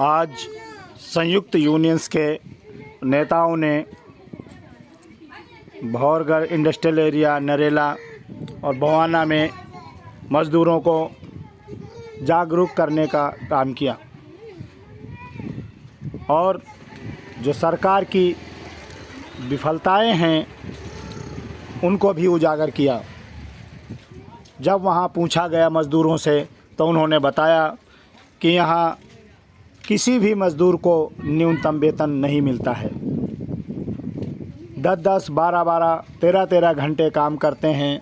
आज संयुक्त यूनियंस के नेताओं ने भौरगढ़ इंडस्ट्रियल एरिया, नरेला और भवाना में मज़दूरों को जागरूक करने का काम किया और जो सरकार की विफलताएं हैं उनको भी उजागर किया। जब वहाँ पूछा गया मज़दूरों से तो उन्होंने बताया कि यहाँ किसी भी मज़दूर को न्यूनतम वेतन नहीं मिलता है। 10-10, 12-12, 13-13 घंटे काम करते हैं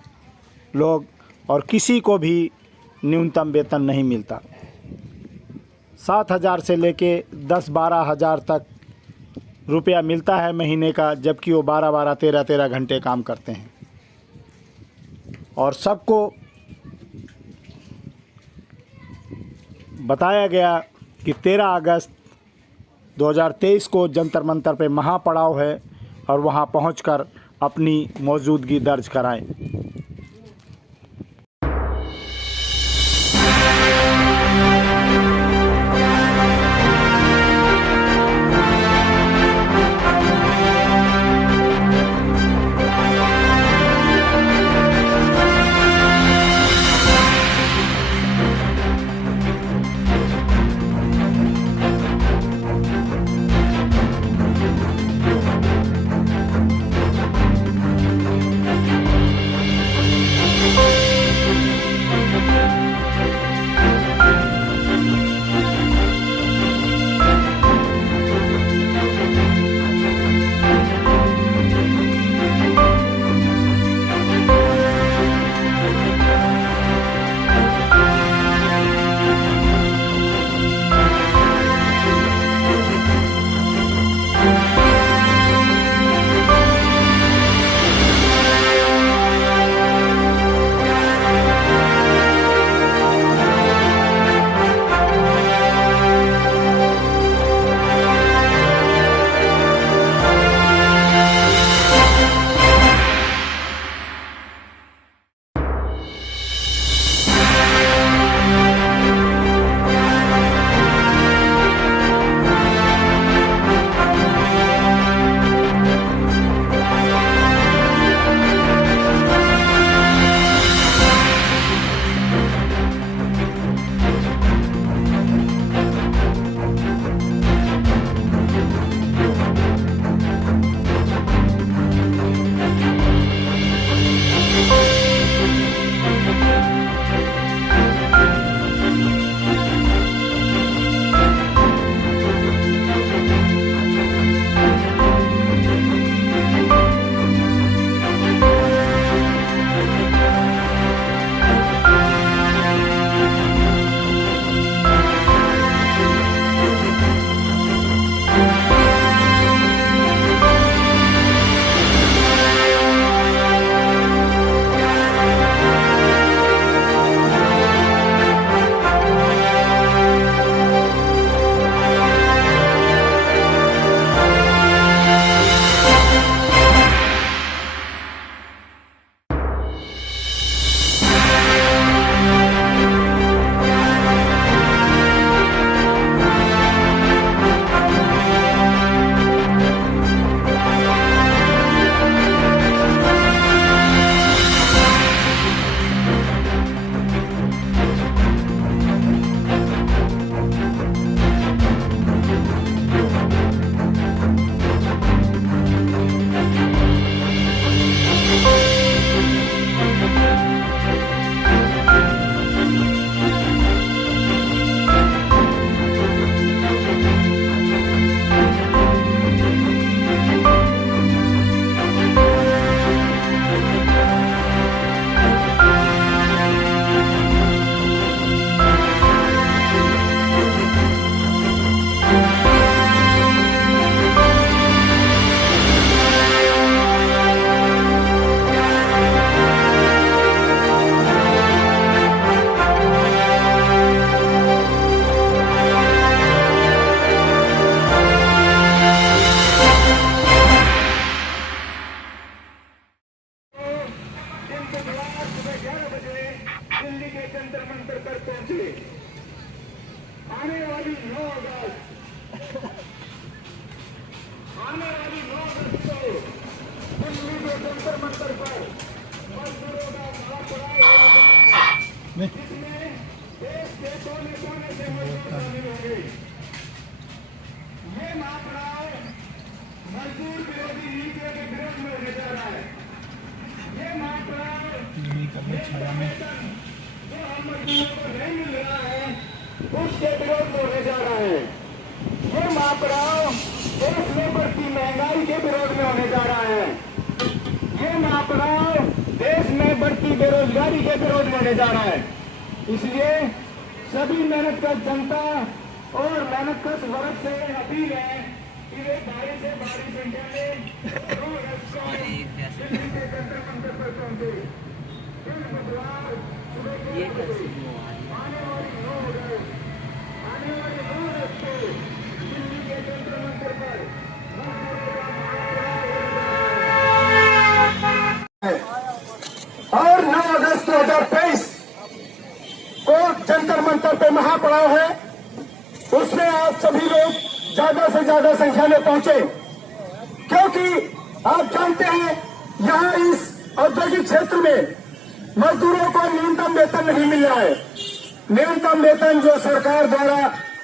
लोग और किसी को भी न्यूनतम वेतन नहीं मिलता। 7,000 से लेके 10-12 हज़ार तक रुपया मिलता है महीने का, जबकि वो 12-12, 13-13 घंटे काम करते हैं। और सबको बताया गया कि 13 अगस्त 2023 को जंतर मंतर पे महापड़ाव है और वहां पहुंचकर अपनी मौजूदगी दर्ज कराएं। आने वाली 9 अगस्त को दिल्ली के जंतर मंतर पर मजदूरों का महापड़ाव होने जिसमें देश के कोने कोने से मजदूर शामिल होंगे। ये महापड़ाव मजदूर विरोधी नीतियों के विरोध में होने जा रहा है। ये महापड़ाव जो हम मजदूरों को नहीं मिल रहा है उसके विरोध में होने जा रहा है। ये महापड़ाव देश में बढ़ती महंगाई के विरोध में होने जा रहा है। ये महापड़ाव देश में बढ़ती बेरोजगारी के विरोध में होने जा रहा है। इसलिए सभी मेहनतकश जनता और मेहनतकश वर्ग से अपील है कि वे भारी से भारी संख्या में 2 अगस्त को दिल्ली के जंतर मंतर पर पहुंचे। फिर बुधवार सुबह के आने वाली 9 अगस्त को दिल्ली के जंतर मंतर पर और 9 अगस्त 2023 को जंतर मंतर पे महापड़ाव है। उसमें आप सभी लोग ज्यादा से ज्यादा संख्या में पहुंचे, क्योंकि आप जानते हैं यहां इस औद्योगिक क्षेत्र में मजदूरों को न्यूनतम वेतन नहीं मिल रहा है। न्यूनतम वेतन जो सरकार द्वारा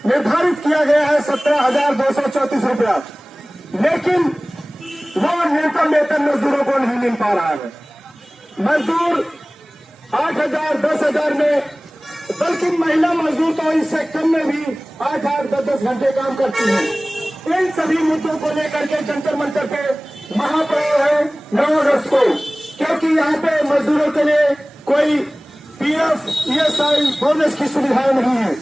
निर्धारित किया गया है 17,234 रुपया, लेकिन वो न्यूनतम वेतन मजदूरों को नहीं मिल पा रहा है। मजदूर 8,000, 10,000 में, बल्कि महिला मजदूर तो इससे कम में भी 8-8, 10-10 घंटे काम करती है। इन सभी मुद्दों को लेकर के जंतर मंतर पे महापड़ाव है 9 अगस्त को, क्योंकि यहाँ पे मजदूरों के लिए कोई पीएफ, ईएसआई, बोनस की सुविधाएं नहीं है।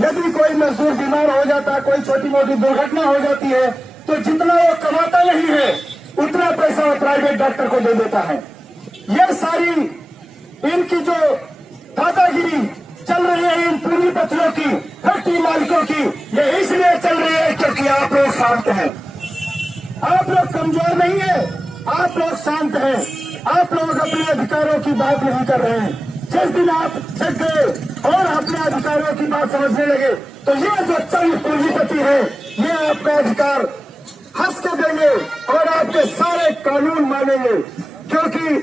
यदि कोई मजदूर बीमार हो जाता है, कोई छोटी मोटी दुर्घटना हो जाती है, तो जितना वो कमाता नहीं है उतना पैसा वो प्राइवेट डॉक्टर को दे देता है। ये सारी इनकी जो दादागिरी चल रही है इन पूंजीपतियों की, फैक्ट्री मालिकों की, ये इसलिए चल रही है क्योंकि आप लोग शांत हैं। आप लोग कमजोर नहीं है, आप लोग शांत हैं। आप लोग अपने अधिकारों की बात नहीं कर रहे हैं। जिस दिन आप जग गए और अपने अधिकारों की बात समझने लगे तो ये जो चंद पूंजीपति है ये आपका अधिकार हंस के देंगे और आपके सारे कानून मानेंगे। क्योंकि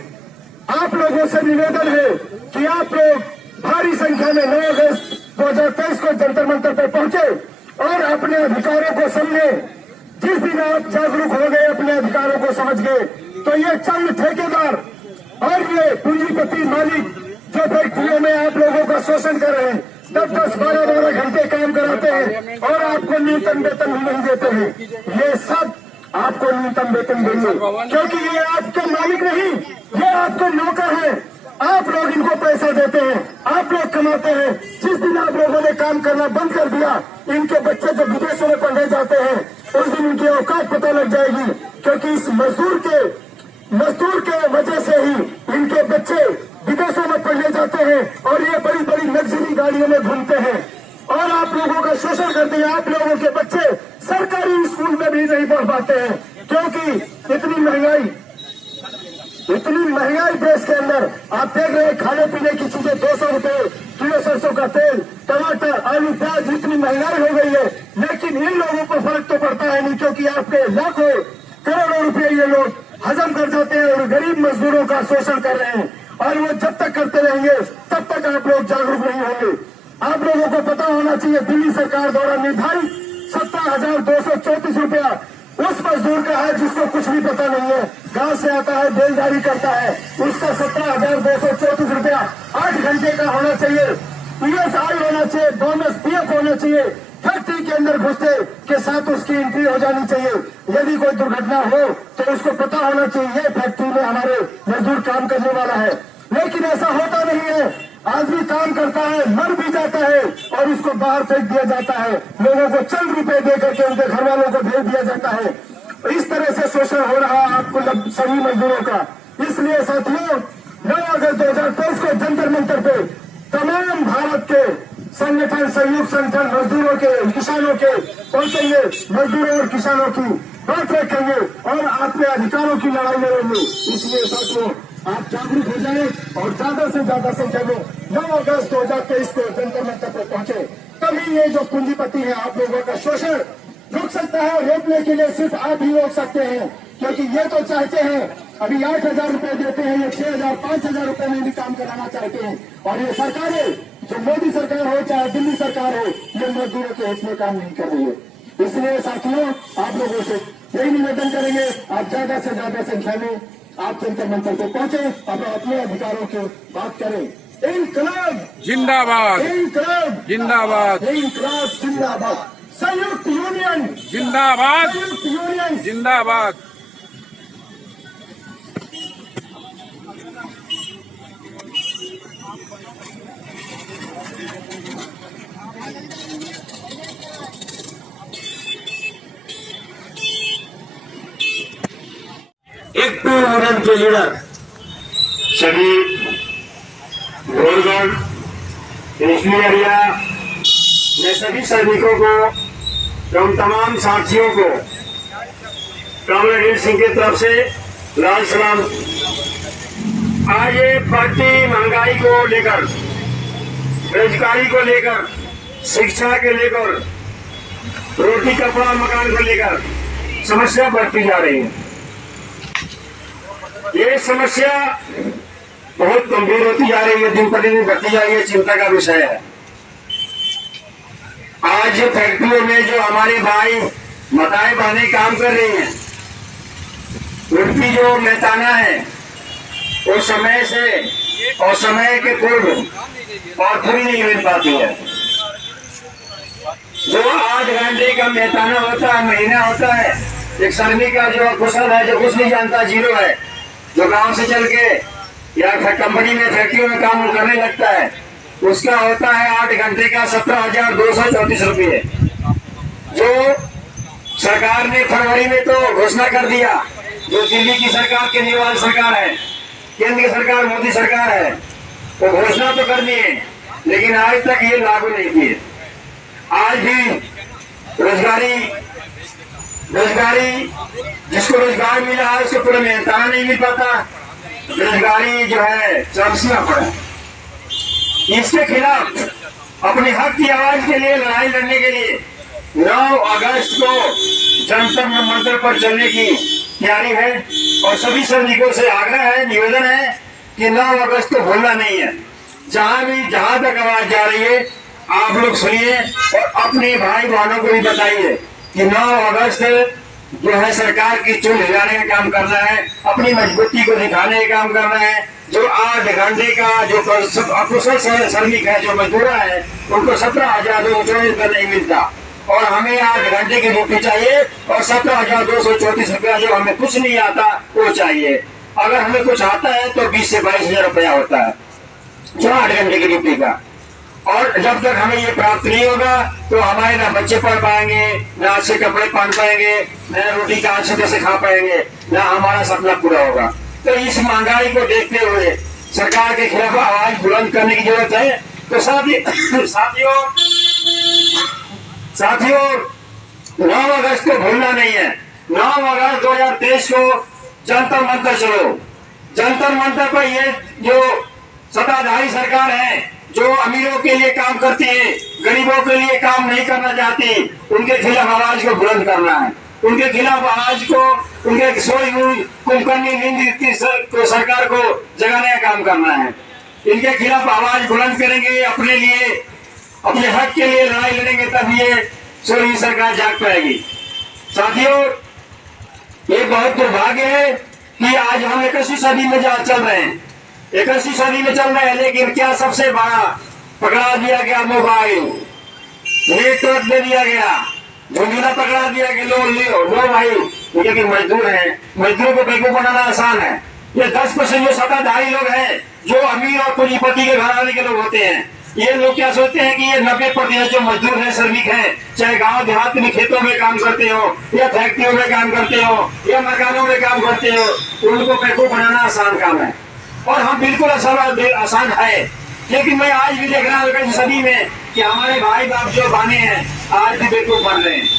आप लोगों से निवेदन है कि आप लोग भारी संख्या में 9 अगस्त 2023 को जंतर मंतर पर पहुंचे और अपने अधिकारों को समझे। जिस दिन आप जागरूक हो गए, अपने अधिकारों को समझ गए, तो ये चंद ठेकेदार और ये पूंजीपति मालिक जो फैक्ट्रियों में आप लोगों का शोषण कर रहे हैं, 10-10, 12-12 घंटे काम कराते हैं और आपको न्यूनतम वेतन भी नहीं देते हैं, ये सब आपको न्यूनतम वेतन देंगे। क्योंकि ये आपके मालिक नहीं, ये आपके नौकर हैं। आप लोग इनको पैसा देते हैं, आप लोग कमाते हैं। जिस दिन आप लोगों ने काम करना बंद कर दिया, इनके बच्चे जो विदेशों में पढ़ने जाते हैं उस दिन इनकी औकात पता लग जाएगी। क्योंकि इस मजदूर के वजह से ही इनके बच्चे विदेशों में पढ़ने जाते हैं और ये बड़ी बड़ी लग्जरी गाड़ियों में घूमते हैं और आप लोगों का शोषण करते हैं। आप लोगों के बच्चे सरकारी स्कूल में भी नहीं पढ़ पाते हैं, क्योंकि इतनी महंगाई देश के अंदर। आप देख रहे हैं खाने पीने की चीजें 200 रुपए किलो, सरसों का तेल, टमाटर, आलू, प्याज, इतनी महंगाई हो गई है। लेकिन इन लोगों को फर्क तो पड़ता है नहीं, क्योंकि आपके लाखों करोड़ों रुपए ये लोग हजम कर जाते हैं और गरीब मजदूरों का शोषण कर रहे हैं। और वो जब तक करते रहेंगे तब तक आप लोग जागरूक नहीं होंगे। आप लोगों को पता होना चाहिए दिल्ली सरकार द्वारा निर्धारित 17,234 रुपया उस मजदूर का है जिसको कुछ भी पता नहीं है, गांव से आता है, बेलदारी करता है, उसका 17,234 रुपया 8 घंटे का होना चाहिए। ईएसआई होना चाहिए, बोनस, पीएफ होना चाहिए। फैक्ट्री के अंदर घुसते के साथ उसकी एंट्री हो जानी चाहिए। यदि कोई दुर्घटना हो तो उसको पता होना चाहिए फैक्ट्री में हमारे मजदूर काम करने वाला है। लेकिन ऐसा होता नहीं है। आदमी काम करता है, मर भी जाता है और उसको बाहर फेंक दिया जाता है। लोगों को चंद रुपए दे करके उनके घर वालों को भेज दिया जाता है। इस तरह से शोषण हो रहा है आपको सभी मजदूरों का। इसलिए साथियों 9 अगस्त 2023 को जंतर मंतर पे तमाम भारत के संगठन, संयुक्त संगठन मजदूरों के, किसानों के पहुंचेंगे। मजदूरों और किसानों की बात रखेंगे और अपने अधिकारों की लड़ाई लड़ेंगे। इसलिए साथियों आप जागरूक हो जाए और ज्यादा से ज्यादा संख्या में 9 अगस्त 2023 को जंतर मंतर पर पहुंचे। तभी ये जो पूंजीपति है आप लोगों का शोषण रुक सकता है। रोकने के लिए सिर्फ आप ही रोक सकते हैं, क्योंकि ये तो चाहते हैं अभी 8,000 रुपए देते हैं, ये 6,000 5,000 रुपए में भी काम कराना चाहते हैं। और ये सरकारें, जो मोदी सरकार हो चाहे दिल्ली सरकार हो, ये मजदूरों के हित में काम नहीं कर रही है। इसलिए साथियों, आप लोगों से यही निवेदन करेंगे, आप ज्यादा से ज्यादा संख्या में आप जंतर मंतर पे पहुंचे और अपने अधिकारों की बात करें। इंकलाब जिंदाबाद, इंकलाब जिंदाबाद, इंकलाब जिंदाबाद, संयुक्त यूनियन जिंदाबाद, संयुक्त यूनियन जिंदाबाद। एक टू यूनियन के लीडर सभी गोरगढ़ रेशमी एरिया में सभी सैनिकों को एवं तमाम साथियों को कमरेड सिंह की तरफ से लाल सलाम। आज ये पार्टी महंगाई को लेकर, बेरोजगारी को लेकर, शिक्षा के लेकर, रोटी कपड़ा मकान को लेकर समस्या बढ़ती जा रही है। ये समस्या बहुत गंभीर होती जा रही है, दिन प्रतिदिन बढ़ती जा रही है, चिंता का विषय है। आज फैक्ट्रियों में जो हमारे भाई माताएं बहनें काम कर रही हैं, उनकी जो मेहताना है वो समय से और समय के पूर्व और पूरी नहीं मिल पाती है। जो 8 घंटे का मेहताना होता है, महीना होता है, एक श्रमिक का जो कुशल है, जो कुछ नहीं जानता, जीरो है, जो गांव से चल के या कंपनी में फैक्ट्रियों में काम करने लगता है, उसका होता है 8 घंटे का 17,234 रुपये। जो सरकार ने फरवरी में तो घोषणा कर दिया, जो दिल्ली की सरकार, केजरीवाल सरकार है, केंद्र की सरकार मोदी सरकार है, वो घोषणा तो कर दिए, लेकिन आज तक ये लागू नहीं किए। आज भी रोजगारी जिसको रोजगार मिला है उसको पूरा मेहनताना नहीं मिल पाता, बेरोजगारी जो है चरमसीमा पर है। इसके खिलाफ अपने हक की आवाज के लिए लड़ाई लड़ने के लिए 9 अगस्त को जंतर मंतर पर चलने की तैयारी है और सभी सैनिकों से आग्रह है, निवेदन है कि 9 अगस्त को भूलना नहीं है। जहां तक आवाज जा रही है आप लोग सुनिए और अपने भाई बहनों को भी बताइए कि 9 अगस्त जो है सरकार की चुन हिलाने का काम करना है, अपनी मजबूती को दिखाने का काम करना है। जो 8 घंटे का जो अकुशल श्रमिक है, जो मजदूर है, उनको 17,224 रुपया नहीं मिलता और हमें 8 घंटे की ड्यूटी चाहिए और 17,234 रुपया जो हमें कुछ नहीं आता वो चाहिए। अगर हमें कुछ आता है तो 20 से 22,000 रुपया होता है जो 8 घंटे की ड्यूटी का। और जब तक हमें ये प्राप्त नहीं होगा तो हमारे ना बच्चे पढ़ पाएंगे, ना अच्छे कपड़े पहन पाएंगे, ना रोटी का अच्छे से खा पाएंगे, ना हमारा सपना पूरा होगा। तो इस महंगाई को देखते हुए सरकार के खिलाफ आवाज बुलंद करने की जरूरत है। तो साथियों 9 अगस्त को भूलना नहीं है। 9 अगस्त 2023 को जंतर मंतर चलो। जंतर मंतर पर ये जो सत्ताधारी सरकार है, जो अमीरों के लिए काम करती है, गरीबों के लिए काम नहीं करना चाहती, उनके खिलाफ आवाज को बुलंद करना है। उनके खिलाफ आवाज को, उनके सोई हुई कुंभकर्णी नींद सरकार को जगाने का काम करना है। इनके खिलाफ आवाज बुलंद करेंगे, अपने लिए, अपने हक के लिए लड़ाई लड़ेंगे, तब ये सोई सरकार जाग पाएगी। साथियों, ये बहुत दुर्भाग्य है कि आज हम 21वीं सदी में चल रहे हैं, 21वीं सदी में चल रहे हैं, लेकिन क्या सबसे बड़ा पकड़ा दिया गया मोबाइल, नेटवर्क दे दिया गया, झुंझुना पकड़ा दिया कि लो भाई, क्योंकि मजदूर हैं, मजदूर को बेवकूफ बनाना आसान है। ये 10% जो सत्ताधारी लोग हैं, जो अमीर और पूंजीपति के घराने के लोग होते हैं, ये लोग क्या सोचते हैं कि ये 90% जो मजदूर हैं, श्रमिक हैं, चाहे गांव देहात में खेतों में काम करते हो या फैक्ट्रियों में काम करते हो या मकानों में काम करते हो, उनको बेवकूफ बनाना आसान काम है। और हम बिल्कुल आसान है, लेकिन मैं आज भी देख रहा हूँ 21वीं सदी में कि हमारे भाई बाप जो बने हैं आज भी बेवकूफ बन रहे हैं,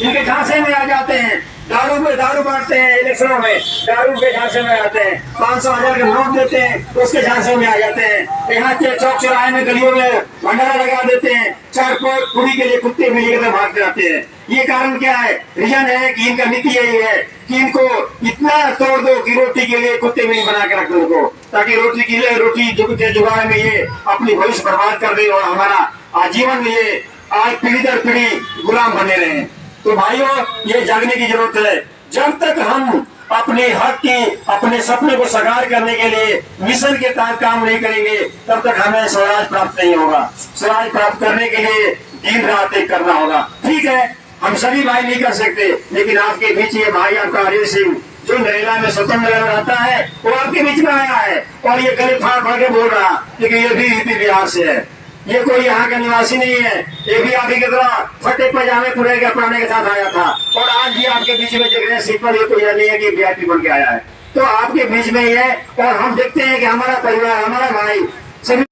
इनके झांसे में आ जाते हैं, दारू बांटते हैं, इलेक्शनों में दारू के झांसे में आते हैं, 500,000 के नोट देते हैं, उसके झांसे में आ जाते हैं। यहाँ के चौक चौराहे में गलियों में भंडारा लगा देते हैं, 4 पूरी के लिए कुत्ते मिली भागते आते हैं। ये कारण क्या है? रीजन है कि इनका नीति यही है कि इनको इतना तोड़ दो कि रोटी के लिए कुत्ते में बना के रख दो उनको, ताकि रोटी के लिए रोटी जुगाड़ में ये अपनी भविष्य बर्बाद कर दे और हमारा आजीवन में ये आज पीढ़ी दर पीढ़ी गुलाम बने रहे। तो भाइयों, ये जागने की जरूरत है। जब तक हम अपने हक की, अपने सपने को साकार करने के लिए मिशन के तहत काम नहीं करेंगे, तब तक हमें स्वराज प्राप्त नहीं होगा। स्वराज प्राप्त करने के लिए दिन रात एक करना होगा। ठीक है, हम सभी भाई नहीं कर सकते, लेकिन आपके बीच ये भाई आपका अजय सिंह जो नरेला में स्वतंत्र रहता है, वो आपके बीच में आया है और ये गले फाड़ फाड़ के बोल रहा क्योंकि ये भी यूपी बिहार से है, ये कोई यहाँ का निवासी नहीं है। ये भी आपकी तरह फटे पजामे पूरे के अपनाने के साथ आया था और आज भी आपके बीच में देख रहे हैं सिंपल, ये कोई नहीं है कि वीआईपी बन के आया है। तो आपके बीच में ही है और हम देखते हैं कि हमारा परिवार, हमारा भाई सभी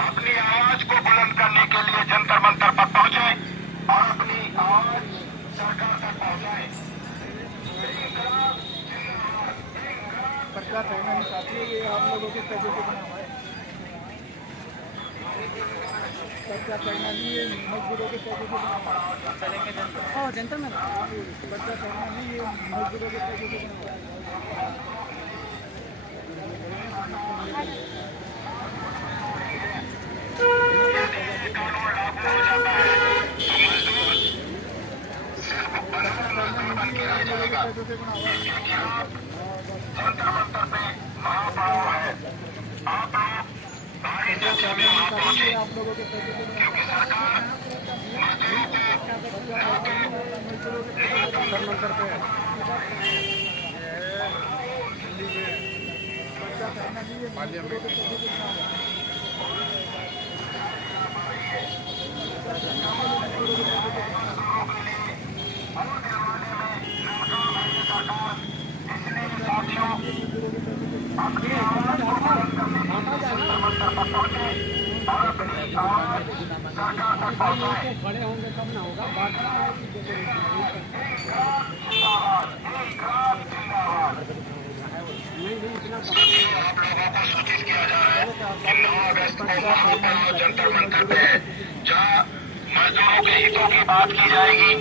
अपनी आवाज को बुलंद करने के लिए जंतर मंतर पर पहुंचे और अपनी आवाज सरकार तक पहुंचाए। जंतर में बड़े होंगे तब ना होगा। बांटना है सूचित किया जा रहा है कि 9 अगस्त को महापड़ाव जंतर मंतर पे जहाँ मजदूरों के हितों की बात की जाएगी,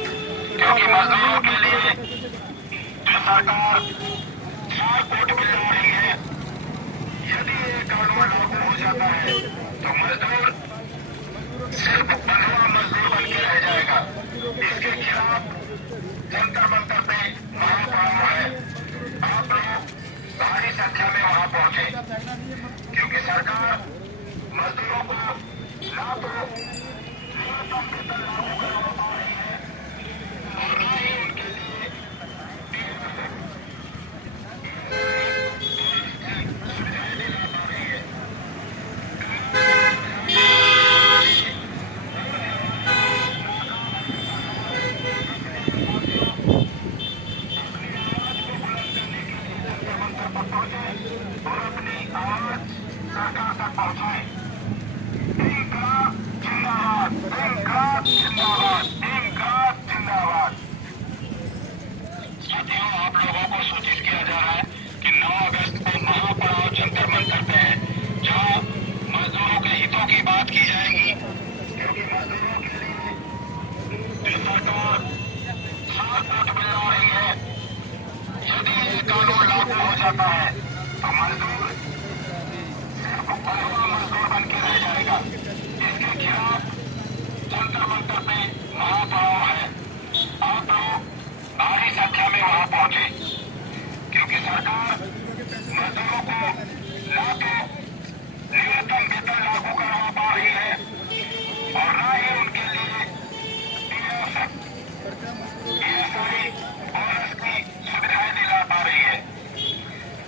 क्योंकि मजदूरों के लिए जो सरकार 4 कोट बिल ला रही है, यदि ये कानून लागू हो जाता है तो मजदूर सिर्फ बंधुआ मजदूर बन के रह जाएगा। इसके खिलाफ जंतर मंतर पे महापड़ाव है। आप लोग भारी संख्या में वहां पहुंचे, क्योंकि सरकार मजदूरों को ना तो न्यूनतम वेतन लागू करवा पा रही है और ना ही उनके लिए सुविधाएं दिला पा रही है। और अपनी आवाज सरकार तक पहुंचाए। इंकलाब जिंदाबाद, इंकलाब जिंदाबाद, इंकलाब जिंदाबाद। साथियों, आप लोगों को सूचित किया जा रहा है कि 9 अगस्त को महापड़ाव जंतर मंतर पे है, जहां मजदूरों के हितों की बात की जाएगी, क्योंकि मजदूरों के लिए जो सरकार 4 कोट बिल ला रही है, यदि ये कानून लागू हो जाता है तो मजदूर सिर्फ बंधुआ मजदूर बन के रह जाएगा। इसके खिलाफ जंतर मंतर पे महापड़ाव है। आप लोग भारी संख्या में वहां पहुंचे, क्योंकि सरकार मजदूरों को ना तो न्यूनतम वेतन लागू करवा पा रही है और ना ही उनके लिए ईएसआई बोनस की सुविधाएं दिला पा रही है।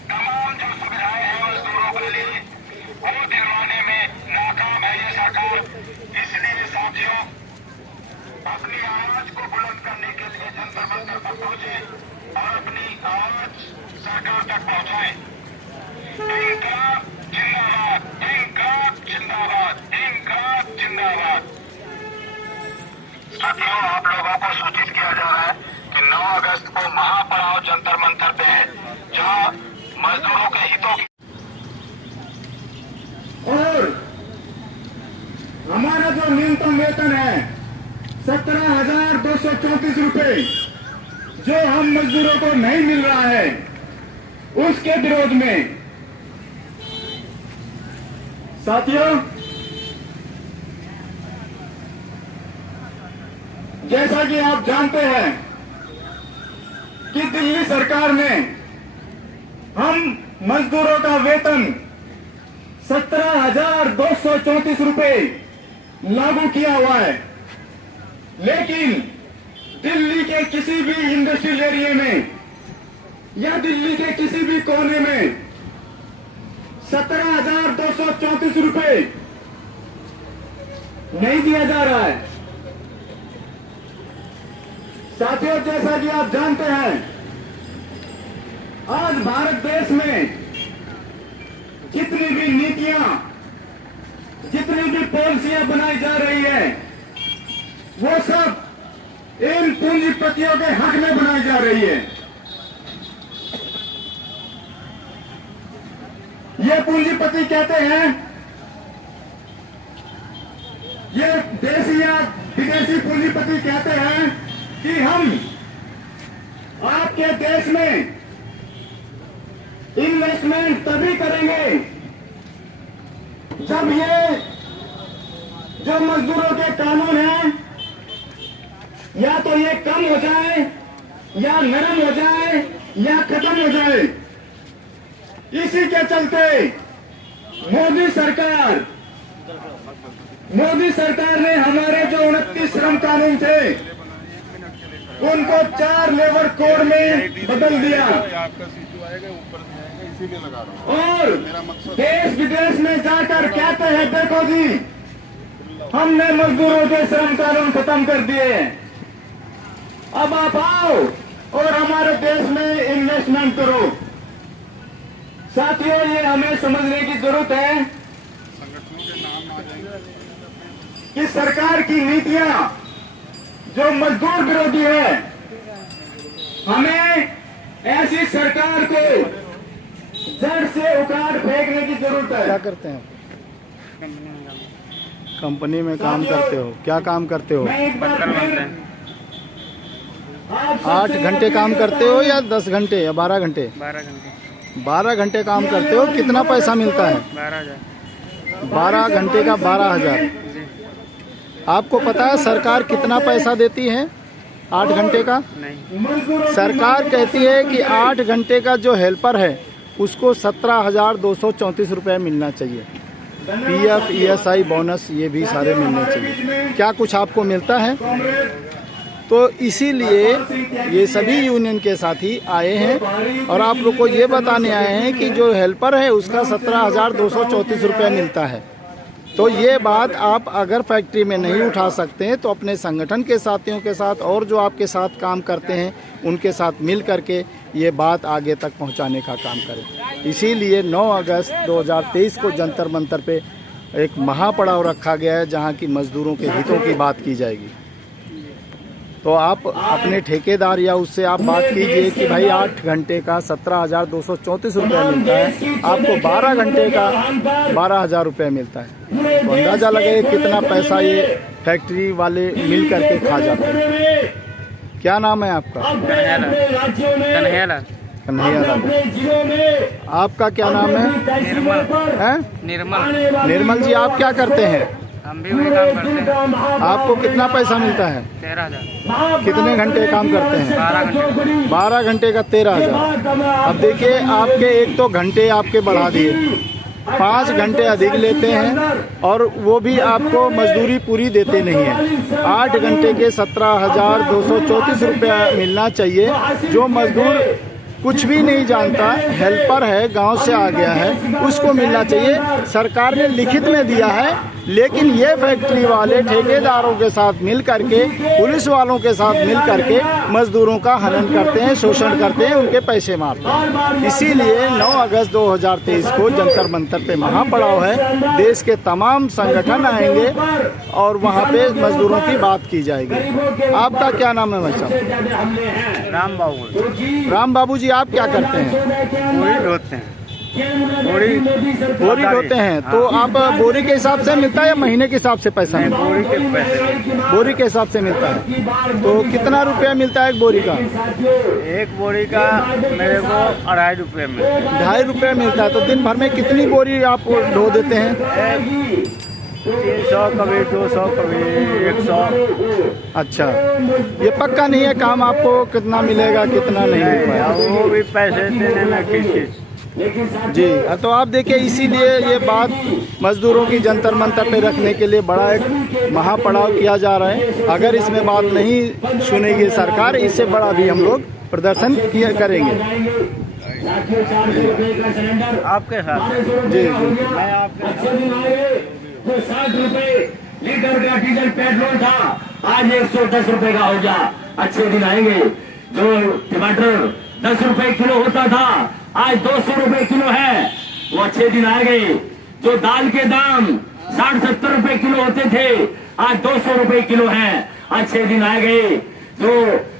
तमाम जो सुविधाएं हैं मजदूरों के लिए, वो दिलवाने में नाकाम है ये सरकार। इसलिए साथियों, अपनी आवाज को बुलंद करने के लिए जंतर मंतर पर पहुंचे और अपनी आवाज सरकार तक पहुंचाए। इंकलाब जिंदाबाद, इंकलाब जिंदाबाद, इंकलाब जिंदाबाद। साथियों, आप लोगों को सूचित किया जा रहा है कि 9 अगस्त को महापड़ाव जंतर मंतर पे है, जहां मजदूरों के हितों की और हमारा जो न्यूनतम वेतन है 17,000 मजदूरों को नहीं मिल रहा है, उसके विरोध में साथियों, जैसा कि आप जानते हैं कि दिल्ली सरकार ने हम मजदूरों का वेतन 17,234 रुपए लागू किया हुआ है, लेकिन दिल्ली के किसी भी इंडस्ट्रियल एरिया में या दिल्ली के किसी भी कोने में 17,234 रुपए नहीं दिया जा रहा है। साथियों, जैसा कि आप जानते हैं, आज भारत देश में जितनी भी नीतियां, जितनी भी पॉलिसियां बनाई जा रही है, वो सब इन पूंजीपतियों के हक में बनाई जा रही है। ये पूंजीपति कहते हैं, ये देशी या विदेशी पूंजीपति कहते हैं कि हम आपके देश में इन्वेस्टमेंट तभी करेंगे जब ये जो मजदूरों के कानून हैं, या तो ये कम हो जाए, या नरम हो जाए, या खत्म हो जाए। इसी के चलते मोदी सरकार ने हमारे जो 29 श्रम कानून थे, उनको 4 लेबर कोड में बदल दिया और देश विदेश में जाकर कहते हैं, देखो जी, हमने मजदूरों के श्रम कानून खत्म कर दिए, अब आप आओ और हमारे देश में इन्वेस्टमेंट करो। साथियों, ये हमें समझने की जरूरत है कि सरकार की नीतियां जो मजदूर विरोधी है, हमें ऐसी सरकार को जड़ से उखाड़ फेंकने की जरूरत है। क्या करते हैं? कंपनी में काम करते हो? क्या काम करते हो? मैं एक बार फिर आप 8 घंटे काम करते हो या 10 घंटे या 12 घंटे? 12 घंटे काम करते हो। कितना पैसा मिलता है? 12 घंटे का 12,000। आपको पता है सरकार कितना पैसा देती है 8 घंटे का? सरकार कहती है कि 8 घंटे का जो हेल्पर है उसको 17,234 रुपये मिलना चाहिए। PF, ESI, बोनस ये भी सारे मिलने चाहिए। क्या कुछ आपको मिलता है? तो इसीलिए ये सभी यूनियन के साथी आए हैं और आप लोग को ये बताने आए हैं कि जो हेल्पर है उसका 17,234 रुपये मिलता है। तो ये बात आप अगर फैक्ट्री में नहीं उठा सकते हैं तो अपने संगठन के साथियों के साथ और जो आपके साथ काम करते हैं उनके साथ मिल करके ये बात आगे तक पहुंचाने का काम करें। इसीलिए 9 अगस्त 2023 को जंतर मंतर पे एक महापड़ाव रखा गया है जहां की मजदूरों के हितों की बात की जाएगी। तो आप अपने ठेकेदार या उससे आप बात कीजिए कि भाई 8 घंटे का 17,234 रुपये मिलता है, आपको 12 घंटे का 12,000 रुपये मिलता है। तो अंदाज़ा लगे कितना पैसा ये फैक्ट्री वाले मिल करके खा जाते हैं। क्या नाम है आपका? कन्हैया लाल। आपका क्या नाम है? निर्मल जी, आप क्या करते हैं? हम भी वही काम करते हैं। आपको कितना पैसा मिलता है? 13,000। कितने घंटे काम करते हैं? 12 घंटे। 12 घंटे का 13,000। अब देखिए, आपके एक तो घंटे आपके बढ़ा दिए, 5 घंटे अधिक लेते हैं और वो भी आपको मजदूरी पूरी देते नहीं है। 8 घंटे के 17,234 रुपया मिलना चाहिए। जो मजदूर कुछ भी नहीं जानता, हेल्पर है, गांव से आ गया है, उसको मिलना चाहिए। सरकार ने लिखित में दिया है, लेकिन ये फैक्ट्री वाले ठेकेदारों के साथ मिल करके, पुलिस वालों के साथ मिल करके मजदूरों का हनन करते हैं, शोषण करते हैं, उनके पैसे मारते हैं। इसीलिए 9 अगस्त 2023 को जंतर मंतर पे महापड़ाव है। देश के तमाम संगठन आएंगे और वहाँ पे मजदूरों की बात की जाएगी। आपका क्या नाम है भाई साहब? राम बाबू। राम बाबू जी, आप क्या करते हैं? वही ढोते हैं। बोरी ढोते हैं तो आप बोरी के हिसाब से मिलता है या महीने के हिसाब से पैसा मिलता है? बोरी के हिसाब से मिलता है। तो कितना रुपया मिलता है एक बोरी का? एक बोरी का मेरे को 2.5 रुपये में। 2.5 रुपये मिलता है। तो दिन भर में कितनी बोरी आप ढो देते हैं? 300, कभी 200, कभी 100। अच्छा, ये पक्का नहीं है काम आपको कितना मिलेगा कितना नहीं मिल पाएगा? वो भी पैसे देने में खींच जी। तो आप देखिए, इसीलिए ये बात मजदूरों की जंतर मंतर पे रखने के लिए बड़ा एक महापड़ाव किया जा रहा है। अगर इसमें बात नहीं सुनेगी सरकार, इससे बड़ा भी हम लोग प्रदर्शन किया करेंगे। आपके साथ जी जी। मैं आपके जो 60 रुपए लीटर का डीजल पेट्रोल था, आज 110 रुपए का हो गया। अच्छे दिन आएंगे। जो टमाटर 10 रुपए किलो होता था, आज 200 रुपए किलो है, वो अच्छे दिन आएंगे। जो दाल के दाम 60-70 रुपए किलो होते थे, आज 200 रुपए किलो है, अच्छे दिन आएंगे। जो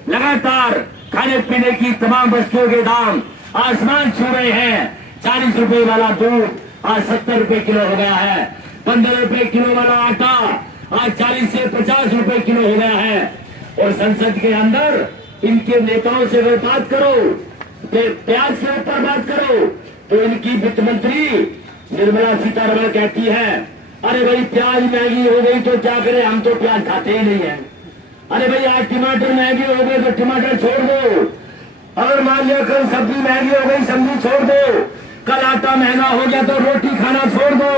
लगातार खाने पीने की तमाम वस्तुओं के दाम आसमान छू रहे हैं। 40 रुपए वाला दूध आज 70 रुपए किलो हो गया है। 15 रुपए किलो वाला आटा आज 40 से 50 रुपए किलो हो गया है। और संसद के अंदर इनके नेताओं से अगर बात करो, प्याज के ऊपर बात करो, तो इनकी वित्त मंत्री निर्मला सीतारमण कहती है, अरे भाई प्याज महंगी हो गई तो क्या करें, हम तो प्याज खाते ही नहीं है। अरे भाई आज टमाटर महंगे हो गए तो टमाटर छोड़ दो। अगर मान लिया कल सब्जी महंगी हो गई, सब्जी छोड़ दो। कल आटा महंगा हो गया तो रोटी खाना छोड़ दो,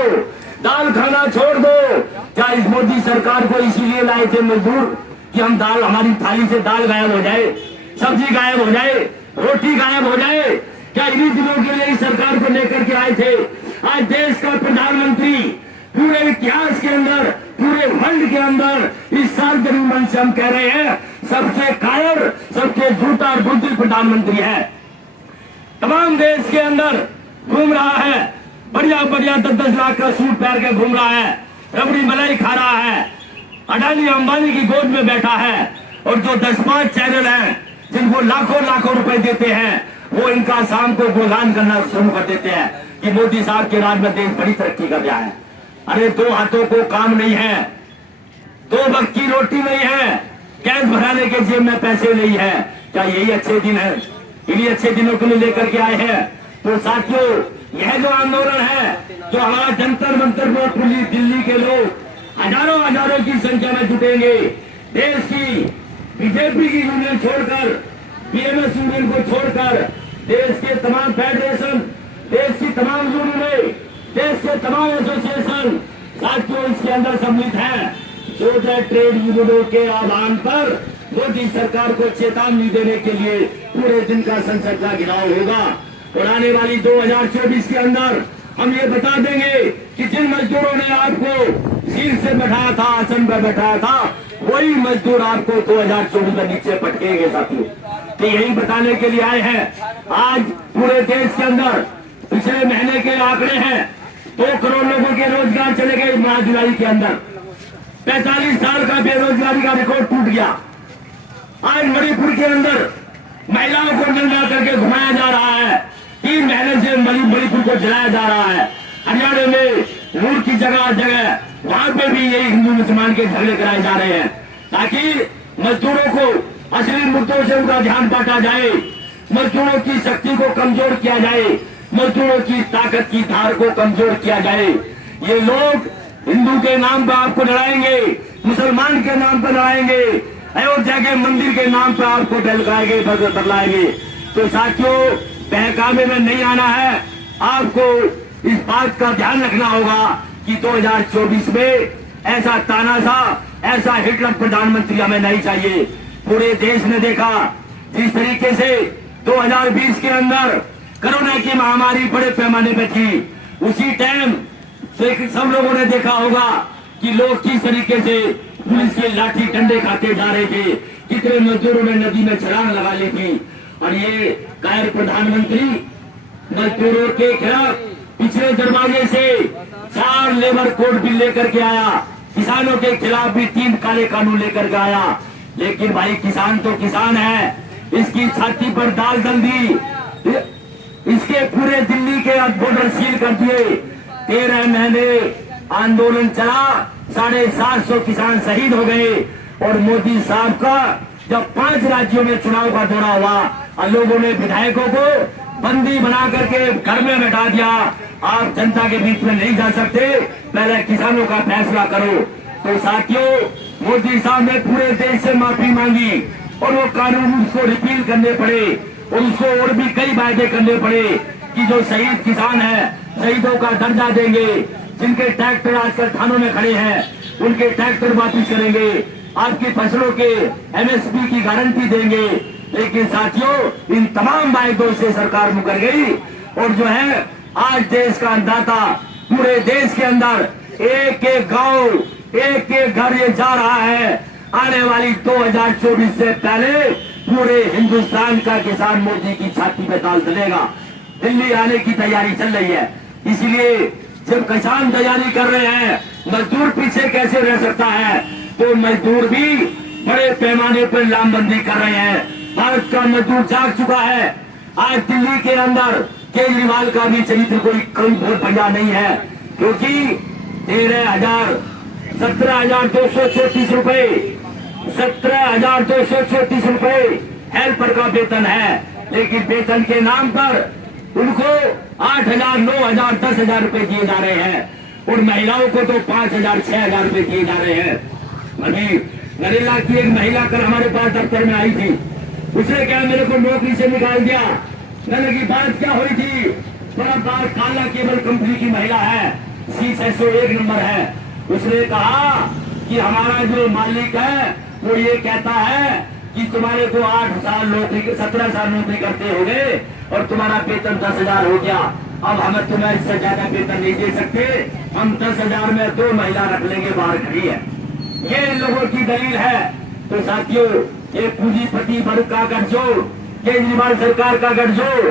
दाल खाना छोड़ दो। क्या इस मोदी सरकार को इसीलिए लाए थे मजदूर कि हम दाल, हमारी थाली से दाल गायब हो जाए, सब्जी गायब हो जाए, रोटी गायब हो जाए? क्या इन्हीं दिनों के लिए इस सरकार को लेकर के आए थे? आज देश का प्रधानमंत्री पूरे इतिहास के अंदर, पूरे वर्ल्ड के अंदर इस सार्वजनिक मंच से हम कह रहे हैं, सबसे कायर, सबसे झूठा और बुद्धि प्रधानमंत्री है। तमाम देश के अंदर घूम रहा है, बढ़िया बढ़िया 10-10 लाख का सूट पहन के घूम रहा है, रबड़ी मलाई खा रहा है, अडानी अंबानी की गोद में बैठा है। और जो 10-5 चैनल हैं जिनको लाखों लाखों रुपए देते हैं, वो इनका शाम को गुणगान करना शुरू कर देते हैं कि मोदी साहब के राज में देश बड़ी तरक्की कर रहा है। अरे 2 हाथों को काम नहीं है, 2 वक्त की रोटी नहीं है, गैस भराने के जेब में पैसे नहीं है। क्या यही अच्छे दिन है? इन्हीं अच्छे दिनों के लिए लेकर के आए हैं। तो साथियों, यह जो आंदोलन है, जो हमारा जंतर मंतर पर पूरी दिल्ली के लोग हजारों की संख्या में जुटेंगे, देश की बीजेपी की यूनियन छोड़कर, बीएमएस यूनियन को छोड़कर, देश के तमाम फेडरेशन, देश की तमाम यूनियन, देश के तमाम एसोसिएशन साथियों इसके अंदर सम्मिलित हैं। जो ट्रेड यूनियनों के आह्वान पर मोदी सरकार को चेतावनी देने के लिए पूरे दिन का संसद का घेराव होगा। और आने वाली 2024 के अंदर हम ये बता देंगे कि जिन मजदूरों ने आपको शीर्ष से बैठाया था, आसन पर बैठाया था, वही मजदूर आपको 2024 में नीचे पटकेंगे साथियों। तो यही बताने के लिए आए हैं। आज पूरे देश के अंदर पिछले महीने के आंकड़े हैं, 2 करोड़ लोगों के रोजगार चले गए माह जुलाई के अंदर। 45 साल का बेरोजगारी का रिकॉर्ड टूट गया। आज मणिपुर के अंदर महिलाओं को निर्णय करके घुमाया जा रहा है, 3 महीने से मणिपुर को जलाया जा रहा है। हरियाणा में नूर की जगह जगह वहां पे भी यही हिंदू मुसलमान के झगड़े कराए जा रहे हैं, ताकि मजदूरों को असली मुद्दों से उनका ध्यान बांटा जाए, मजदूरों की शक्ति को कमजोर किया जाए, मजदूरों की ताकत की धार को कमजोर किया जाए। ये लोग हिंदू के नाम पर आपको लड़ाएंगे, मुसलमान के नाम पर लड़ाएंगे, अयोध्या के मंदिर के नाम पर आपको बहलाएंगे, बदलाएंगे। तो साथियों, बहकावे में नहीं आना है। आपको इस बात का ध्यान रखना होगा कि 2024 में ऐसा तानाशाह, ऐसा हिटलर प्रधानमंत्री हमें नहीं चाहिए। पूरे देश ने देखा जिस तरीके से 2020 के अंदर कोरोना की महामारी बड़े पैमाने पर थी, उसी टाइम सब लोगों ने देखा होगा कि लोग किस तरीके से पुलिस के लाठी डंडे खाते जा रहे थे, कितने मजदूरों ने नदी में छलांग लगा ली थी। और ये कायर प्रधानमंत्री मजदूरों के खिलाफ पिछले दरवाजे से 4 लेबर कोड बिल लेकर के आया, किसानों के खिलाफ भी 3 काले कानून लेकर के आया। लेकिन भाई किसान तो किसान है, इसकी छाती पर दाल दल दी, इसके पूरे दिल्ली के रिपील कर दिए। 13 महीने आंदोलन चला, 750 किसान शहीद हो गए। और मोदी साहब का जब 5 राज्यों में चुनाव का दौरा हुआ और लोगों ने विधायकों को बंदी बना करके घर में बैठा दिया। आप जनता के बीच में नहीं जा सकते, पहले किसानों का फैसला करो। तो साथियों, मोदी साहब ने पूरे देश से माफी मांगी और वो कानून उसको रिपील करने पड़े और उसको और भी कई वायदे करने पड़े कि जो शहीद किसान है शहीदों का दर्जा देंगे, जिनके ट्रैक्टर आजकल थानों में खड़े हैं उनके ट्रैक्टर वापस करेंगे, आपकी फसलों के एमएसपी की गारंटी देंगे। लेकिन साथियों, इन तमाम वायदों से सरकार मुकर गई और जो है आज देश का अन्नदाता पूरे देश के अंदर एक एक गांव, एक एक घर ये जा रहा है। आने वाली 2024 से पहले पूरे हिंदुस्तान का किसान मोदी की छाती पे ताल चलेगा। दिल्ली आने की तैयारी चल रही है। इसलिए जब किसान तैयारी कर रहे हैं, मजदूर पीछे कैसे रह सकता है? तो मजदूर भी बड़े पैमाने पर लामबंदी कर रहे हैं। भारत का मजदूर जाग चुका है। आज दिल्ली के अंदर केजरीवाल का भी चरित्र कोई बहुत बढ़िया नहीं है, क्योंकि 17,234 रुपए 17,234 रुपए हेल्पर का वेतन है। लेकिन वेतन के नाम पर उनको 8,000, 9,000, 10,000 रुपए दिए जा रहे हैं और महिलाओं को तो 5,000, 6,000 रुपए दिए जा रहे हैं। अभी नरेला की एक महिला कल हमारे पास दफ्तर में आई थी। उसने क्या मेरे को नौकरी से निकाल दिया। मैंने की बात क्या हुई थी? बड़ा बात, काला केबल कंपनी की महिला है, C601 1 नंबर है। उसने कहा कि हमारा जो मालिक है वो ये कहता है कि तुम्हारे को 8 साल नौकरी, 17 साल नौकरी करते हो गए और तुम्हारा वेतन 10,000 हो गया। अब हम तुम्हें इससे ज्यादा वेतन नहीं दे सकते, हम 10,000 में 2 महिला रख लेंगे, बाहर खड़ी है। ये इन लोगों की दलील है। तो साथियों, ये पूंजीपति वर्ग का गठजोड़, केजरीवाल सरकार का गठजोड़,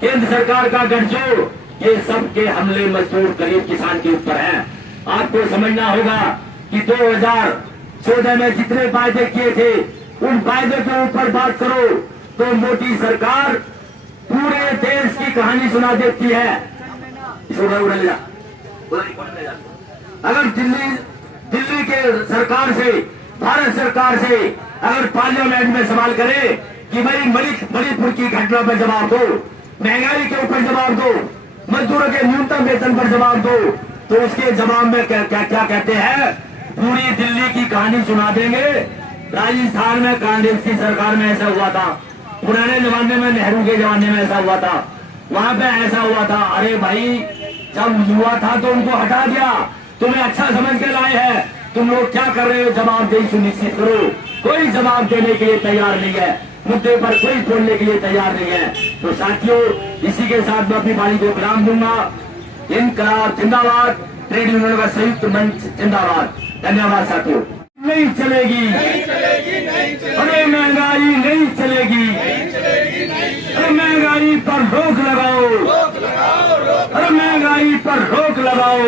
केंद्र सरकार का गठजोड़, ये सब के हमले मजदूर गरीब किसान के ऊपर है। आपको समझना होगा कि 2014 में जितने वायदे किए थे उन वायदे के ऊपर बात करो तो मोदी सरकार पूरे देश की कहानी सुना देती है। अगर दिल्ली के सरकार से, भारत सरकार से अगर पार्लियामेंट में सवाल करे कि भाई मणिपुर की घटना पर जवाब दो, महंगाई के ऊपर जवाब दो, मजदूरों के न्यूनतम वेतन पर जवाब दो, तो उसके जवाब में क्या कहते हैं? पूरी दिल्ली की कहानी सुना देंगे। राजस्थान में कांग्रेस की सरकार में ऐसा हुआ था, पुराने जमाने में नेहरू के जमाने में ऐसा हुआ था, वहां पे ऐसा हुआ था। अरे भाई, जब हुआ था तो उनको हटा दिया, तुम्हें अच्छा समझ के लाए हैं, तुम लोग क्या कर रहे हो? जवाबदेही सुनिश्चित करो। कोई जवाब देने के लिए तैयार नहीं है, मुद्दे पर कोई बोलने के लिए तैयार नहीं है। तो साथियों, इसी के साथ मैं अपनी वाणी को विराम दूंगा। इनकलाब जिंदाबाद, ट्रेड यूनियन का संयुक्त मंच जिंदाबाद। धन्यवाद साथियों। नहीं चलेगी, अरे महंगाई नहीं चलेगी, अरे महंगाई पर रोक लगाओ, अरे महंगाई पर रोक लगाओ।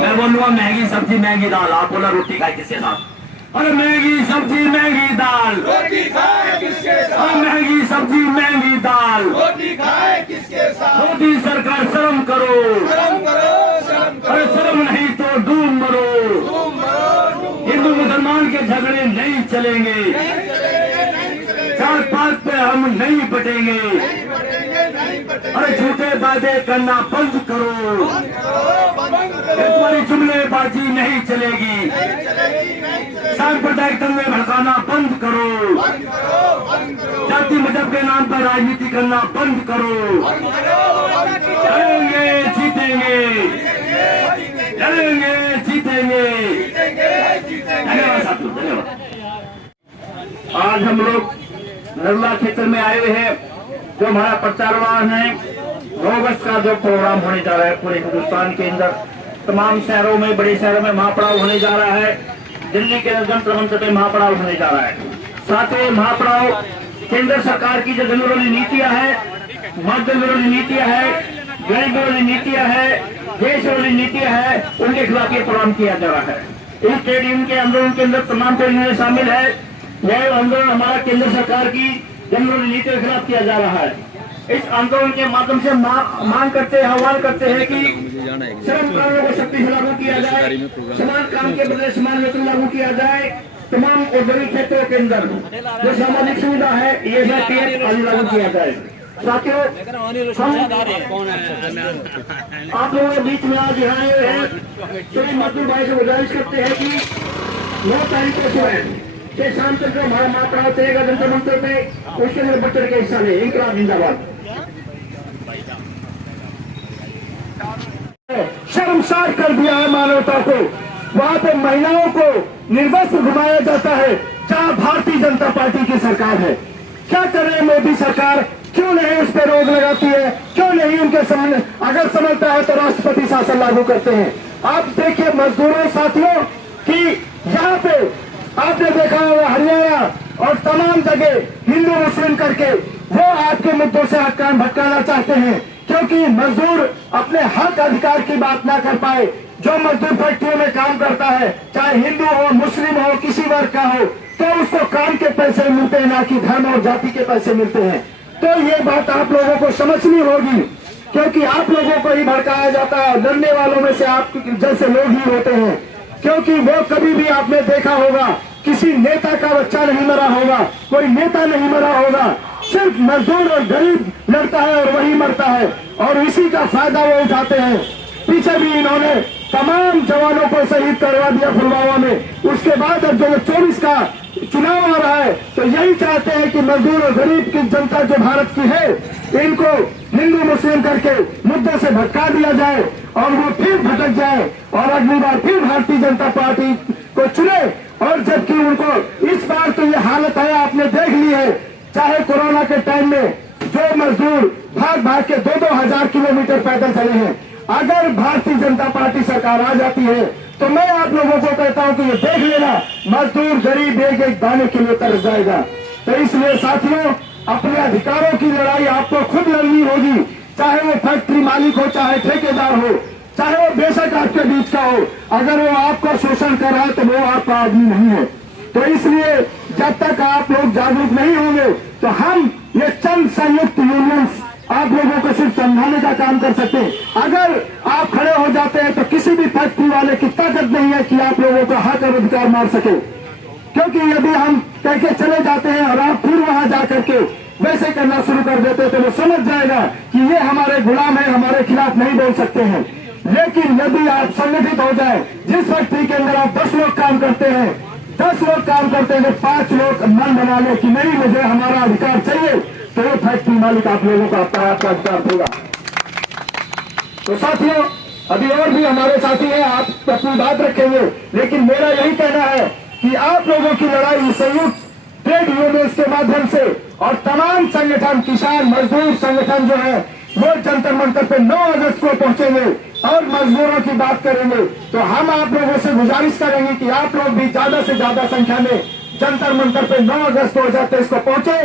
मैं बोलूंगा महंगी सब्जी महंगी दाल, आप बोला रोटी खाए किसके साथ? अरे महंगी सब्जी महंगी दाल, रोटी खाए किसके साथ? अरे महंगी सब्जी महंगी दाल, रोटी खाए किसके साथ? मोदी सरकार शर्म करो, शर्म करो, शर्म करो। अरे शर्म नहीं तो डूब मरो। हिंदू मुसलमान के झगड़े नहीं चलेंगे, चार पात पे हम नहीं बटेंगे। अरे झूठे वादे करना बंद करो, तुम्हारी जुमलेबाजी नहीं चलेगी। सांप्रदायिक दंगे भड़काना बंद करो, जाति मजहब के नाम पर राजनीति करना बंद करो। लड़ेंगे जीतेंगे, लड़ेंगे जीतेंगे। धन्यवाद साथियों, धन्यवाद। आज हम लोग नर्मदा क्षेत्र में आए हुए हैं। जो हमारा प्रचार वाहन है, 9 अगस्त का जो प्रोग्राम होने जा रहा है पूरे हिंदुस्तान के अंदर, तमाम शहरों में, बड़े शहरों में महापड़ाव होने जा रहा है। दिल्ली के जंतर मंतर पे महापड़ाव होने जा रहा है। साथ ही महापड़ाव केंद्र सरकार की जो जन विरोधी नीतियां है, मध्य विरोधी नीतियां है, गरीब विरोधी नीतियां है, देश विरोधी नीतियां है, उनके खिलाफ ये प्रोग्राम किया जा रहा है। इस ट्रेड यूनियन के आंदोलन के अंदर तमाम ट्रेड यूनियन शामिल है। यह आंदोलन हमारा केंद्र सरकार की जनविरोधी नीति के खिलाफ किया जा रहा है। इस आंदोलन के माध्यम से मांग करते हैं, आह्वान करते हैं कि श्रम कानूनों को सख्ती से लागू किया जाए, समान काम के बदले समान वेतन लागू किया जाए, तमाम औद्योगिक क्षेत्रों के अंदर जो सामाजिक सुविधा है ये भी आदि लागू किया जाए। साथियों, आप लोगों के बीच में आज यहाँ आए हैं, सभी मजदूर भाई से गुजारिश करते हैं कि 9 तारीख को सुबह शाम तक जो हमारा महापड़ाव चलेगा जंतर मंतर पे, उसके अंदर बढ़ चढ़ के हिस्सा ले। इंकलाब जिंदाबाद। शर्मसार कर दिया है मानवता को। वहाँ पे महिलाओं को निर्वस्त्र घुमाया जाता है जहाँ भारतीय जनता पार्टी की सरकार है। क्या कर रहे हैं मोदी सरकार? क्यों नहीं उस पर रोक लगाती है? क्यों नहीं उनके सामने अगर समझता है तो राष्ट्रपति शासन लागू करते हैं? आप देखिए मजदूरों साथियों कि यहाँ पे आपने देखा होगा हरियाणा और तमाम जगह हिंदू मुस्लिम करके वो आपके मुद्दों से हक कान भटकाना चाहते हैं, क्योंकि मजदूर अपने हक अधिकार की बात ना कर पाए। जो मजदूर फैक्ट्रियों में काम करता है, चाहे हिंदू हो, मुस्लिम हो, किसी वर्ग का हो, तो उसको काम के पैसे मिलते हैं, ना कि धर्म और जाति के पैसे मिलते हैं। तो ये बात आप लोगों को समझनी होगी, क्योंकि आप लोगों को ही भड़काया जाता है। डरने वालों में से आप जैसे लोग ही होते हैं, क्योंकि वो कभी भी आपने देखा होगा किसी नेता का बच्चा नहीं मरा होगा, कोई नेता नहीं मरा होगा, सिर्फ मजदूर और गरीब लड़ता है और वही मरता है, और इसी का फायदा वो उठाते हैं। पीछे भी इन्होंने तमाम जवानों को शहीद करवा दिया पुलवामा में। उसके बाद अब जो 24 का चुनाव आ रहा है, तो यही चाहते हैं कि मजदूर और गरीब की जनता जो भारत की है, इनको हिंदू मुस्लिम करके मुद्दों से भटका दिया जाए और वो फिर भटक जाए और अगली बार फिर भारतीय जनता पार्टी को चुने। और जबकि उनको इस बार तो ये हालत है, आपने देख ली है, चाहे कोरोना के टाइम में जो मजदूर भाग भाग के 2-2 हजार किलोमीटर पैदल चले हैं, अगर भारतीय जनता पार्टी सरकार आ जाती है तो मैं आप लोगों को कहता हूं कि ये देख लेना, मजदूर गरीब एक एक दाने के लिए तरस जाएगा। तो इसलिए साथियों, अपने अधिकारों की लड़ाई आपको खुद लड़नी होगी, चाहे वो फैक्ट्री मालिक हो, चाहे ठेकेदार हो, चाहे वो बेशक आपके बीच का हो। अगर वो आपका शोषण कर रहा है तो वो आपका आदमी नहीं है। तो इसलिए जब तक आप लोग जागरूक नहीं होंगे तो हम ये चंद संयुक्त यूनियंस आप लोगों को सिर्फ समझाने का काम कर सकते हैं। अगर आप खड़े हो जाते हैं तो किसी भी फैक्ट्री वाले की ताकत नहीं है कि आप लोगों का हक और अधिकार मार सके, क्योंकि यदि हम कह के चले जाते हैं और आप फिर वहां जाकर के वैसे करना शुरू कर देते तो वो समझ जाएगा कि ये हमारे गुलाम है, हमारे खिलाफ नहीं बोल सकते हैं। लेकिन यदि आप संगठित हो जाए, जिस फैक्ट्री के अंदर आप 10 लोग काम करते हैं, 10 लोग काम करते हैं, 5 लोग मन बना ले कि नहीं मुझे हमारा अधिकार चाहिए, तो वो फैक्ट्री मालिक आप लोगों का आपका अधिकार देगा। तो साथियों, अभी और भी हमारे साथी हैं, आप अपनी बात रखेंगे, लेकिन मेरा यही कहना है कि आप लोगों की लड़ाई संयुक्त ट्रेड यूनियंस के माध्यम से और तमाम संगठन, किसान मजदूर संगठन जो है वो जंतर मंतर पे 9 अगस्त को पहुंचेंगे और मजदूरों की बात करेंगे। तो हम आप लोगों से गुजारिश करेंगे कि आप लोग भी ज्यादा से ज्यादा संख्या में जंतर मंतर पे 9 अगस्त 2023 को पहुंचे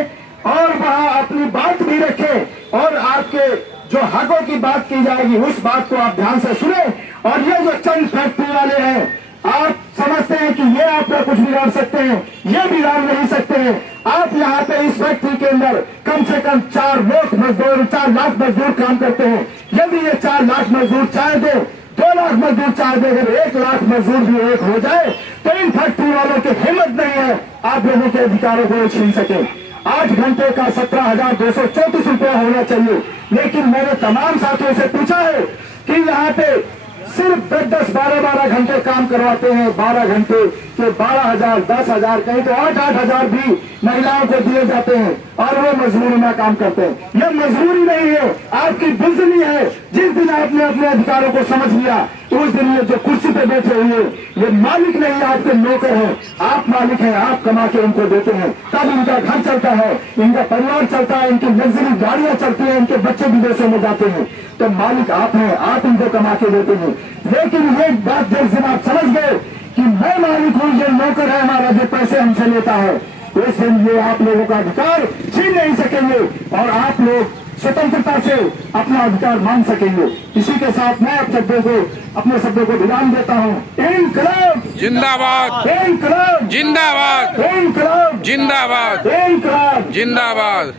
और वहां अपनी बात भी रखें और आपके जो हकों की बात की जाएगी उस बात को आप ध्यान से सुने। और ये जो चंद फैक्ट्री वाले हैं, आप समझते हैं कि ये आप लोग कुछ बिगाड़ सकते हैं, ये बिगाड़ नहीं सकते हैं। आप यहाँ पे इस फैक्ट्री के अंदर कम से कम 4 लाख मजदूर काम करते हैं। यदि ये 4 लाख मजदूर चाहे दे, 2 लाख मजदूर चाहे दे, अगर 1 लाख मजदूर भी एक हो जाए तो इन फैक्ट्री वालों की हिम्मत नहीं है आप लोगों के अधिकारों को छीन सके। 8 घंटे का 17,234 रुपया होना चाहिए, लेकिन मैंने तमाम साथियों से पूछा है कि यहाँ पे सिर्फ 10-10, 12-12 घंटे काम करवाते हैं। 12 घंटे के 12,000, 10,000, कहीं तो 8-8 हजार भी महिलाओं को दिए जाते हैं और वो मजदूरी में काम करते हैं। ये मजदूरी नहीं है, आपकी बुजनी है। जिस दिन आपने अपने अधिकारों को समझ लिया उस दिन ये जो कुर्सी पे बैठे हुए ये मालिक नहीं, आपके नौकर हैं। आप मालिक हैं, आप कमा के उनको देते हैं, तब इनका घर चलता है, इनका परिवार चलता है, इनकी लग्जरी गाड़ियां चलती हैं, इनके बच्चे विदेशों में जाते हैं। तो मालिक आप हैं, आप इनको कमा के देते हैं। लेकिन ये बात जिस दिन आप समझ गए कि मैं मालिक हूं, ये नौकर है हमारा जो पैसे हमसे लेता है, उस दिन ये आप लोगों का अधिकार छीन नहीं सकेंगे और आप लोग स्वतंत्रता से अपना अधिकार मांग सकेंगे। इसी के साथ मैं अपने शब्दों को विराम देता हूँ। इनकलाब जिंदाबाद, इनकलाब जिंदाबाद, इनकलाब जिंदाबाद, इनकलाब। जिंदाबाद।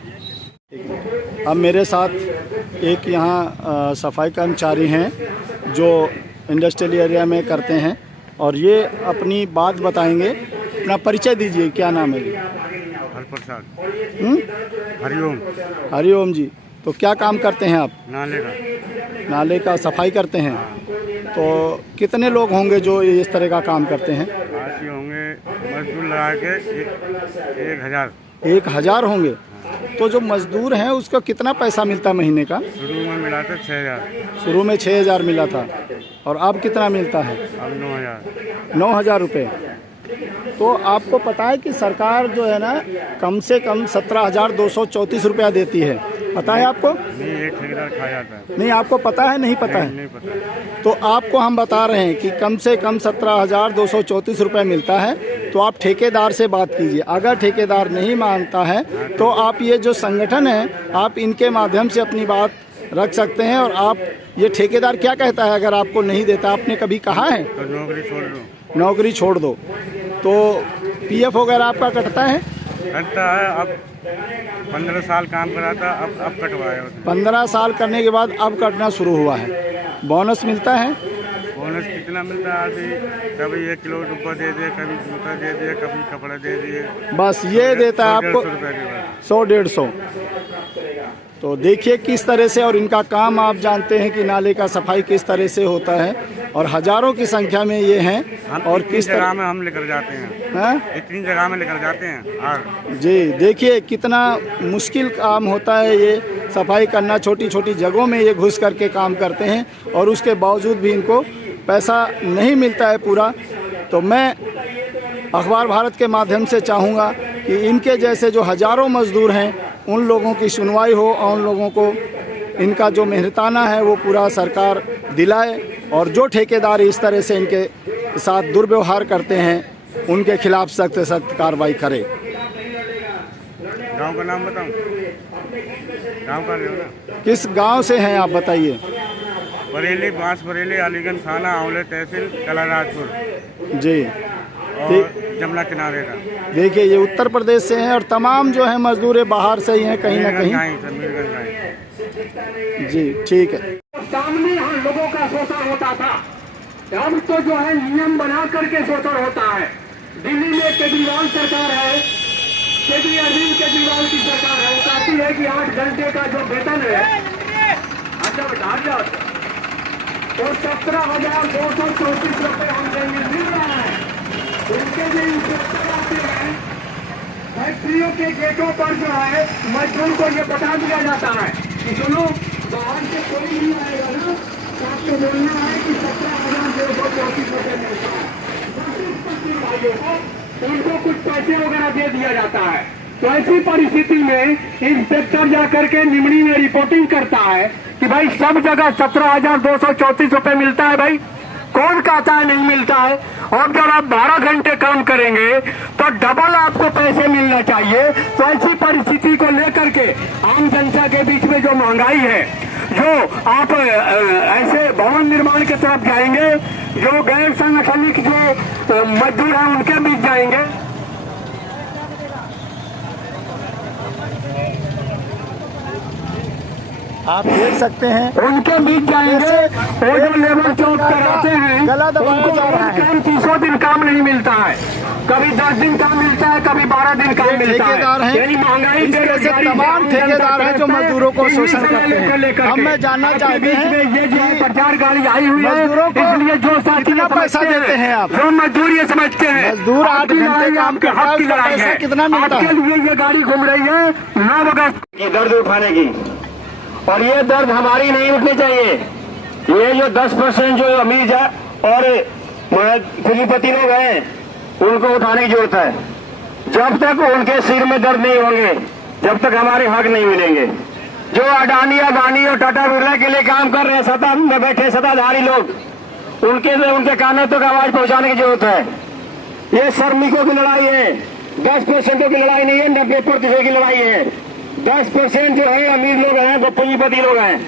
अब मेरे साथ एक यहाँ सफाई कर्मचारी हैं जो इंडस्ट्रियल एरिया में करते हैं और ये अपनी बात बताएंगे। अपना परिचय दीजिए, क्या नाम है? हरप्रसाद। हरिओम। हरिओम जी, तो क्या काम करते हैं आप? नाले का सफाई करते हैं। तो कितने लोग होंगे जो इस तरह का काम करते हैं? आज होंगे मजदूर लगा के 1000। 1000 होंगे। तो जो मजदूर हैं उसको कितना पैसा मिलता है महीने का? शुरू में मिला था 6000। शुरू में 6000 मिला था और अब कितना मिलता है? अब 9000। 9000 रुपये। तो आपको पता है कि सरकार जो है ना कम से कम 17,234 रुपया देती है, पता है आपको? नहीं, एक ठेकेदार खा जाता है। नहीं, आपको पता है? नहीं पता है? नहीं पता। तो आपको हम बता रहे हैं कि कम से कम 17,234 रुपये मिलता है। तो आप ठेकेदार से बात कीजिए। अगर ठेकेदार नहीं मानता है तो आप ये जो संगठन है आप इनके माध्यम से अपनी बात रख सकते हैं। और आप ये ठेकेदार क्या कहता है अगर आपको नहीं देता? आपने कभी कहा है तो नौकरी छोड़ दो। नौकरी छोड़ दो। तो पीएफ वगैरह आपका कटता है? कटता है। अब 15 साल काम करा था, अब कटवाया उसने। 15 साल करने के बाद अब कटना शुरू हुआ है। बोनस मिलता है? बोनस कितना मिलता है? आदमी कभी 1 किलो डब्बा दे दिए, कभी जूता दे दिए, कभी कपड़ा दे दिए। बस ये देता है आपको 100-150। तो देखिए किस तरह से, और इनका काम आप जानते हैं कि नाले का सफाई किस तरह से होता है और हजारों की संख्या में ये हैं। और किस जगह में हम लेकर जाते हैं, इतनी जगह में लेकर जाते हैं। जी देखिए कितना मुश्किल काम होता है ये सफाई करना। छोटी छोटी जगहों में ये घुस करके काम करते हैं और उसके बावजूद भी इनको पैसा नहीं मिलता है पूरा। तो मैं अखबार भारत के माध्यम से चाहूँगा कि इनके जैसे जो हजारों मजदूर हैं उन लोगों की सुनवाई हो और उन लोगों को इनका जो मेहनताना है वो पूरा सरकार दिलाए। और जो ठेकेदार इस तरह से इनके साथ दुर्व्यवहार करते हैं उनके खिलाफ सख्त से सख्त कार्रवाई करे। गांव का नाम बताऊं? गांव का ना? किस गांव से हैं आप बताइए? बरेली, बांस बरेली, अलीगंज थाना, आंवले तहसील, कलाराजपुर जी। और जमुना किनारे का। देखिए ये उत्तर प्रदेश से हैं और तमाम जो है मजदूर बाहर से ही हैं कहीं ना कहीं। जी ठीक है। सामने यहाँ लोगों का शोषण होता था, अब तो जो है नियम बना करके शोषण होता है। दिल्ली में केजरीवाल सरकार है, अरविंद केजरीवाल की सरकार है, वो कहती है कि 8 घंटे का जो वेतन है अच्छा बैठा जाओ तो 17,234 रुपये हमसे मिल रहा है। उनके जो इंस्पेक्टर आते हैं फैक्ट्रियों के गेटों पर जो है मजदूर को ये बता दिया जाता है कि सुनो बाहर से कोई नहीं आएगा ना तो आपको बोलना है कि 17,234 रुपये मिलता है। भाइयों को उनको कुछ पैसे वगैरह दे दिया जाता है। तो ऐसी परिस्थिति में इंस्पेक्टर जाकर के निमणी में रिपोर्टिंग करता है कि भाई सब जगह 17,234 रुपये मिलता है। भाई कौन कहता है नहीं मिलता है? और जब आप 12 घंटे काम करेंगे तो डबल आपको पैसे मिलना चाहिए। तो ऐसी परिस्थिति को लेकर के आम जनता के बीच में जो महंगाई है, जो आप ऐसे भवन निर्माण की तरफ जाएंगे, जो गैर संगठनिक जो मजदूर हैं उनके बीच जाएंगे, आप देख सकते हैं उनके बीच जाएंगे। वो जो लेबर चौक पर रहते हैं गला दबाया जा रहा है। 300 दिन काम नहीं मिलता है, कभी 10 दिन काम मिलता है, कभी 12 दिन काम मिलता है। यानी महंगाई इस तरह से तमाम ठेकेदार हैं जो मजदूरों को शोषण करते हैं। हम मैं जानना चाहते हैं ये जो प्रचार गाड़ी आई हुई है मजदूरों को इसलिए जो साथी कितना पैसा देते हैं आप? जो मजदूर ये समझते हैं मजदूर 8 घंटे काम करता है, उसका पैसा कितना मिलता है? आपके लिए ये गाड़ी घूम रही है 9 अगस्त की दर्द उठाने की, और ये दर्द हमारी नहीं उठनी चाहिए। ये जो 10% जो अमीर और पूंजीपति लोग हैं उनको उठाने की जरूरत है। जब तक उनके सिर में दर्द नहीं होंगे, जब तक हमारे हक नहीं मिलेंगे। जो अडानी अबानी और टाटा बिरला के लिए काम कर रहे हैं, सत्ता में बैठे सत्ताधारी लोग, उनके कानों तक आवाज पहुंचाने की जरूरत है। ये श्रमिकों की लड़ाई है, 10% की लड़ाई नहीं है, 90% की लड़ाई है। 10% जो है अमीर लोग हैं, वो पूंजीपति लोग हैं।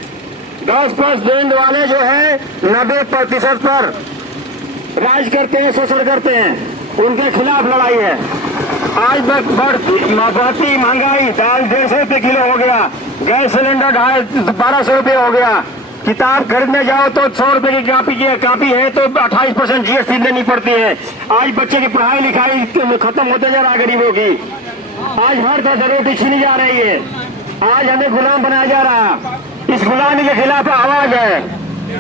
10% वाले जो है 90% पर राज करते हैं, शोषण करते हैं, उनके खिलाफ लड़ाई है। आज बढ़ती महंगाई, दाल 150 रुपये किलो हो गया, गैस सिलेंडर 1200 रुपये हो गया, किताब खरीदने जाओ तो 100 रुपए की कापी है तो 28% GST देनी पड़ती है। आज बच्चे की पढ़ाई लिखाई खत्म होते जा रहा है गरीबों की। आज हर तरह रोटी छीनी जा रही है। आज हमें गुलाम बनाया जा रहा। इस गुलामी के खिलाफ आवाज है।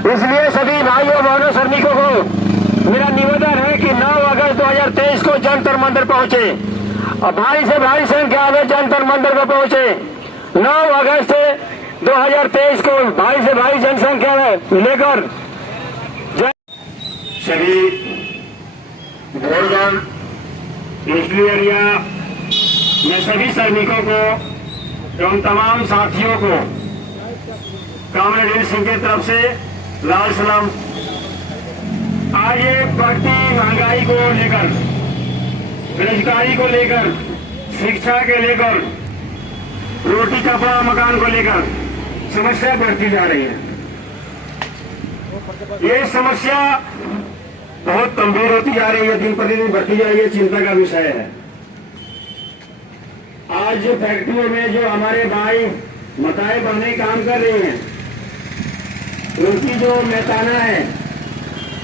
इसलिए सभी भाइयों बहनों श्रमिकों को मेरा निवेदन है कि 9 अगस्त 2023 को जंतर मंदिर पहुंचे और भारी से भारी संख्या में जंतर मंदिर पर पहुंचे। 9 अगस्त 2023 को भारी से भारी जनसंख्या में लेकर सभी भोरगढ़ निचली एरिया में सभी श्रमिकों को एवं तमाम साथियों को कामरेड सिंह की तरफ से लाल सलाम। आज ये बढ़ती महंगाई को लेकर, बेरोजगारी को लेकर, शिक्षा के लेकर, रोटी कपड़ा मकान को लेकर समस्या बढ़ती जा रही है। ये समस्या बहुत गंभीर होती जा रही है, दिन प्रतिदिन बढ़ती जा रही है, चिंता का विषय है। आज जो फैक्ट्रियों में जो हमारे भाई मताए बहने काम कर रही हैं, उनकी जो मेहताना है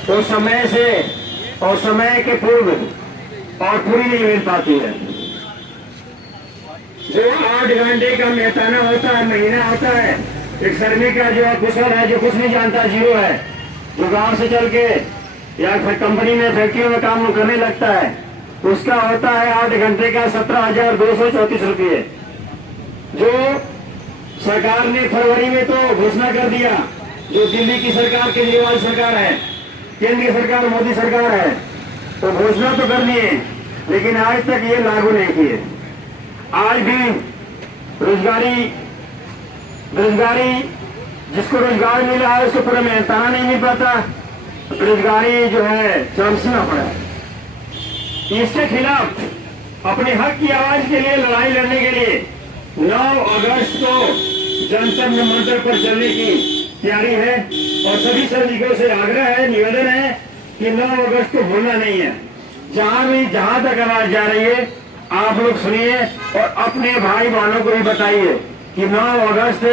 वो समय से और समय के पूर्व और पूरी नहीं मिल पाती है। जो 8 घंटे का मेहताना होता है, महीना होता है, एक श्रमिक का जो कुशल है, जो कुछ नहीं जानता, जीरो है, जो गांव से चल के या कंपनी में फैक्ट्रियों में काम करने लगता है, उसका होता है 8 घंटे का 17,234 रुपये। जो सरकार ने फरवरी में तो घोषणा कर दिया, जो दिल्ली की सरकार, केजरीवाल सरकार है, केंद्रीय सरकार, मोदी सरकार है, तो घोषणा तो कर दिए, लेकिन आज तक ये लागू नहीं किए। आज भी बेरोजगारी जिसको रोजगार मिला है उसको पूरा मेहनताना नहीं मिल पाता, बेरोजगारी जो है चरमसीमा पर है। इसके खिलाफ अपने हक की आवाज के लिए लड़ाई लड़ने के लिए 9 अगस्त को जंतर मंतर पर चलने की तैयारी है और सभी श्रमिकों से आग्रह है, निवेदन है कि 9 अगस्त को भूलना नहीं है। जहां तक आवाज जा रही है आप लोग सुनिए और अपने भाई बहनों को भी बताइए कि 9 अगस्त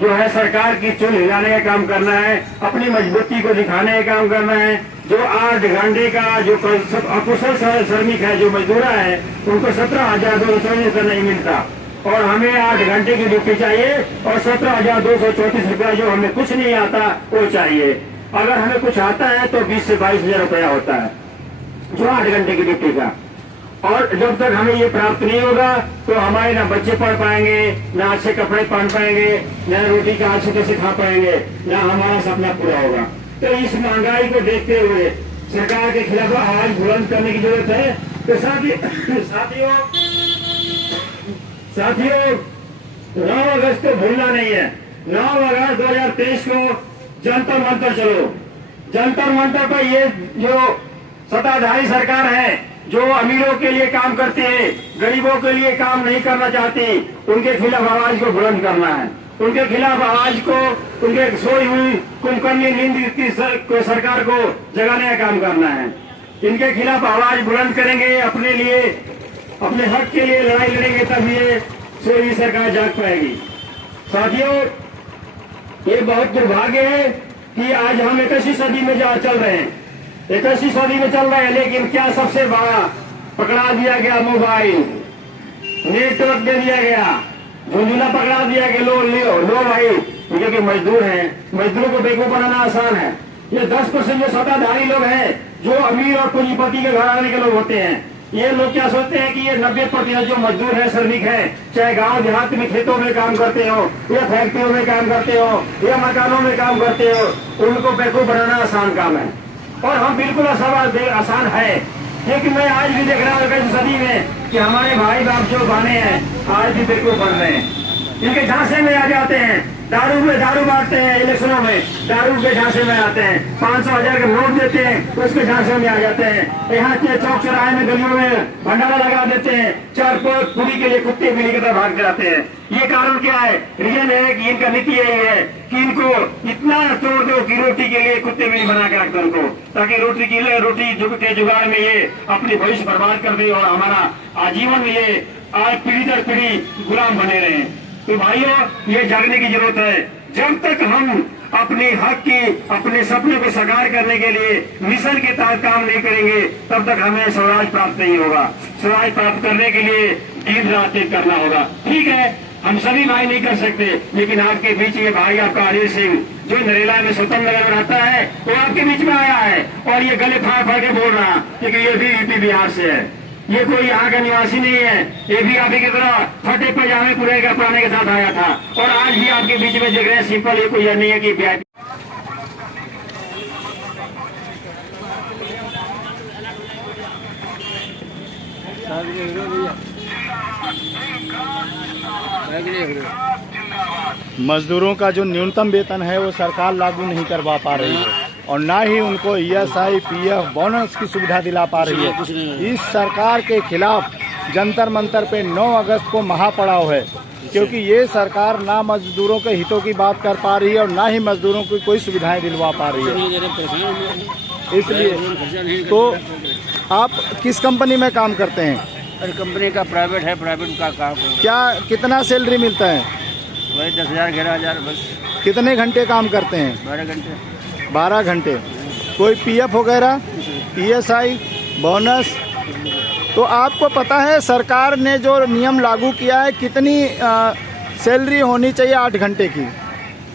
जो है सरकार की चुन हिलाने का काम करना है, अपनी मजबूती को दिखाने का काम करना है। जो 8 घंटे का जो अकुशल श्रमिक है, जो मजदूरा है, उनको 17,234 नहीं मिलता और हमें 8 घंटे की ड्यूटी चाहिए और 17,234 रुपया जो हमें कुछ नहीं आता वो चाहिए। अगर हमें कुछ आता है तो 20 से 22 हजार रुपया होता है जो 8 घंटे की ड्यूटी का। और जब तक हमें ये प्राप्त नहीं होगा तो हमारे ना बच्चे पढ़ पाएंगे, ना अच्छे कपड़े पहन पाएंगे, ना रोटी का अच्छे से खा पाएंगे, ना हमारा सपना पूरा होगा। तो इस महंगाई को देखते हुए सरकार के खिलाफ आवाज बुलंद करने की जरूरत है। तो साथियों 9 अगस्त को भूलना नहीं है। 9 अगस्त 2023 को जंतर मंतर चलो। जंतर मंतर पर ये जो सत्ताधारी सरकार है, जो अमीरों के लिए काम करती है, गरीबों के लिए काम नहीं करना चाहती, उनके खिलाफ आवाज को बुलंद करना है। उनके खिलाफ आवाज को, उनके सोई हुई कुंभकर्णी नींद की सरकार को जगाने का काम करना है। इनके खिलाफ आवाज बुलंद करेंगे, अपने लिए, अपने हक के लिए लड़ाई लड़ेंगे, तब ये सोई सरकार जाग पाएगी। साथियों, ये बहुत दुर्भाग्य है कि आज हम 21वीं सदी में चल रहे हैं, 21वीं सदी में चल रहे हैं, लेकिन क्या सबसे बड़ा पकड़ा दिया गया मोबाइल, नेटवर्क दे दिया गया, झुंझुना पकड़ा दिया कि लो भाई, क्योंकि मजदूर हैं, मजदूरों को बेवकूफ बनाना आसान है। ये 10% जो सत्ताधारी लोग हैं, जो अमीर और पूंजीपति के घर आने के लोग होते हैं, ये लोग क्या सोचते हैं कि ये 90% जो मजदूर है, श्रमिक है, चाहे गांव देहात में खेतों में काम करते हो या फैक्ट्रियों में काम करते हो या मकानों में काम करते हो, उनको बेवकूफ बनाना आसान काम है। और हम बिल्कुल आसान है, लेकिन मैं आज भी देख रहा हूँ 21वीं सदी में कि हमारे भाई बाप जो बने हैं आज भी बेवकूफ बन रहे हैं। इनके झांसे में आ जाते हैं दारू बांटते हैं इलेक्शनों में, दारू के झांसे में आते हैं, 500,000 का नोट देते हैं, उसके झांसे में आ जाते हैं। यहाँ के चौक चौराहे में गलियों में भंडारा लगा देते हैं, 4 पूरी के लिए कुत्ते बिल्ली की तरह भागते रहते हैं। ये कारण क्या है? रीजन है कि इनका नीति यही है कि इनको इतना तोड़ दो कि रोटी के लिए कुत्ते बिल्ली बना के रख दो उनको, ताकि रोटी के जुगाड़ में ये अपनी भविष्य बर्बाद कर दे और हमारा आजीवन में ये आज पीढ़ी दर पीढ़ी गुलाम बने रहे। तो भाइयों, ये जागने की जरूरत है। जब तक हम अपने हक की, अपने सपने को साकार करने के लिए मिशन के तहत काम नहीं करेंगे, तब तक हमें स्वराज प्राप्त नहीं होगा। स्वराज प्राप्त करने के लिए दिन रात एक करना होगा। ठीक है, हम सभी भाई नहीं कर सकते, लेकिन आपके बीच ये भाई आपका अनिल सिंह जो नरेला में स्वतंत्र नगर में रहता है, वो आपके बीच में आया है और ये गले फाड़ फाड़ के बोल रहा कि ये भी यूपी बिहार से है, ये कोई यहाँ का निवासी नहीं है। ये भी आप ही की तरह फटे पैजामे पूरे का पुराने के साथ आया था और आज भी आपके बीच में देख रहे हैं सिंपल। ये कोई यह नहीं है कि VIP मजदूरों का जो न्यूनतम वेतन है वो सरकार लागू नहीं करवा पा रही है और ना ही उनको ESI PF बोनस की सुविधा दिला पा रही है। इस सरकार के खिलाफ जंतर मंतर पे 9 अगस्त को महापड़ाव है, क्योंकि ये सरकार ना मजदूरों के हितों की बात कर पा रही है और ना ही मजदूरों को कोई सुविधाएं दिलवा पा रही है। इसलिए तो आप किस कंपनी में काम करते हैं? और कंपनी का प्राइवेट है, प्राइवेट का काम है। क्या कितना सैलरी मिलता है? वही 10,000 11,000 बस। कितने घंटे काम करते हैं? 12 घंटे। 12 घंटे। कोई PF वगैरह, ESI, बोनस? तो आपको पता है सरकार ने जो नियम लागू किया है कितनी सैलरी होनी चाहिए 8 घंटे की?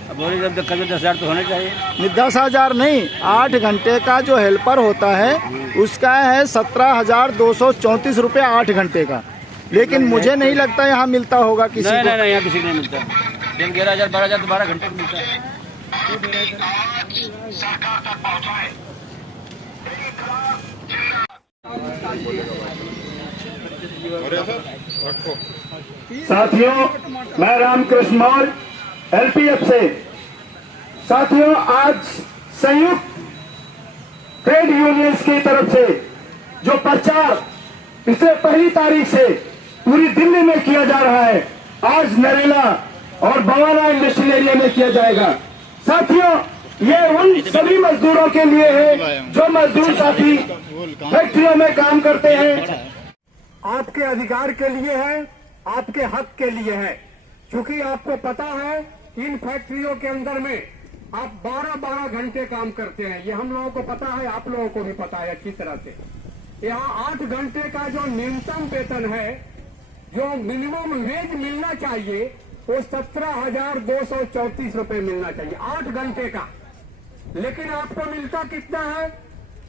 अब बोले जब तक 10,000 तो होने चाहिए। नहीं, 10,000 नहीं, 8 घंटे का जो हेल्पर होता है उसका है 17,234 रुपये 8 घंटे का। लेकिन मुझे नहीं लगता यहाँ मिलता होगा किसी को। नहीं, यहाँ किसी को नहीं मिलता। जब 11,000 12,000 तो 12 घंटे को मिलता है। साथियों, मैं रामकृष्ण मौर्य LPF से। साथियों, आज संयुक्त ट्रेड यूनियंस की तरफ से जो प्रचार पिछले 1 तारीख से पूरी दिल्ली में किया जा रहा है, आज नरेला और बवाना इंडस्ट्रियल एरिया में किया जाएगा। साथियों, ये उन सभी मजदूरों के लिए है जो मजदूर साथी फैक्ट्रियों में काम करते हैं। आपके अधिकार के लिए है, आपके हक के लिए है, क्योंकि आपको पता है इन फैक्ट्रियों के अंदर में आप 12-12 घंटे काम करते हैं। ये हम लोगों को पता है, आप लोगों को भी पता है अच्छी तरह से। यहाँ 8 घंटे का जो न्यूनतम वेतन है, जो मिनिमम वेज मिलना चाहिए, वो 17,234 रुपए मिलना चाहिए 8 घंटे का। लेकिन आपको मिलता कितना है?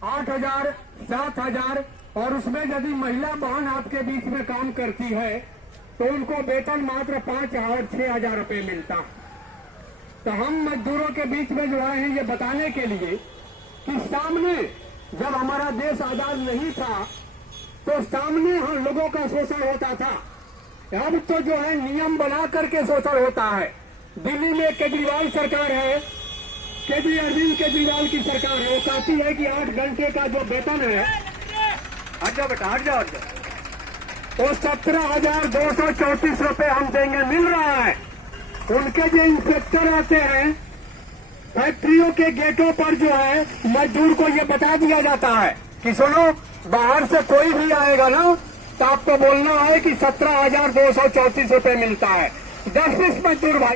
8,000, 7,000। और उसमें यदि महिला बहन आपके बीच में काम करती है तो उनको वेतन मात्र 5,000 6,000 रुपए मिलता। तो हम मजदूरों के बीच में जो आए हैं ये बताने के लिए कि सामने जब हमारा देश आजाद नहीं था तो सामने हम लोगों का शोषण होता था। अब तो जो है नियम बना करके शोषण होता है। दिल्ली में केजरीवाल सरकार है, अरविंद केजरीवाल की सरकार है, वो कहती है कि 8 घंटे का जो वेतन है, हट जाओ बेटा, हट जाओ, तो 17,234 रुपए हम देंगे, मिल रहा है। उनके जो इंस्पेक्टर आते हैं फैक्ट्रियों के गेटों पर जो है मजदूर को ये बता दिया जाता है कि सुनो, बाहर से कोई भी आएगा ना तो आपको बोलना है कि 17,234 रुपए मिलता है। 10 मजदूर भाई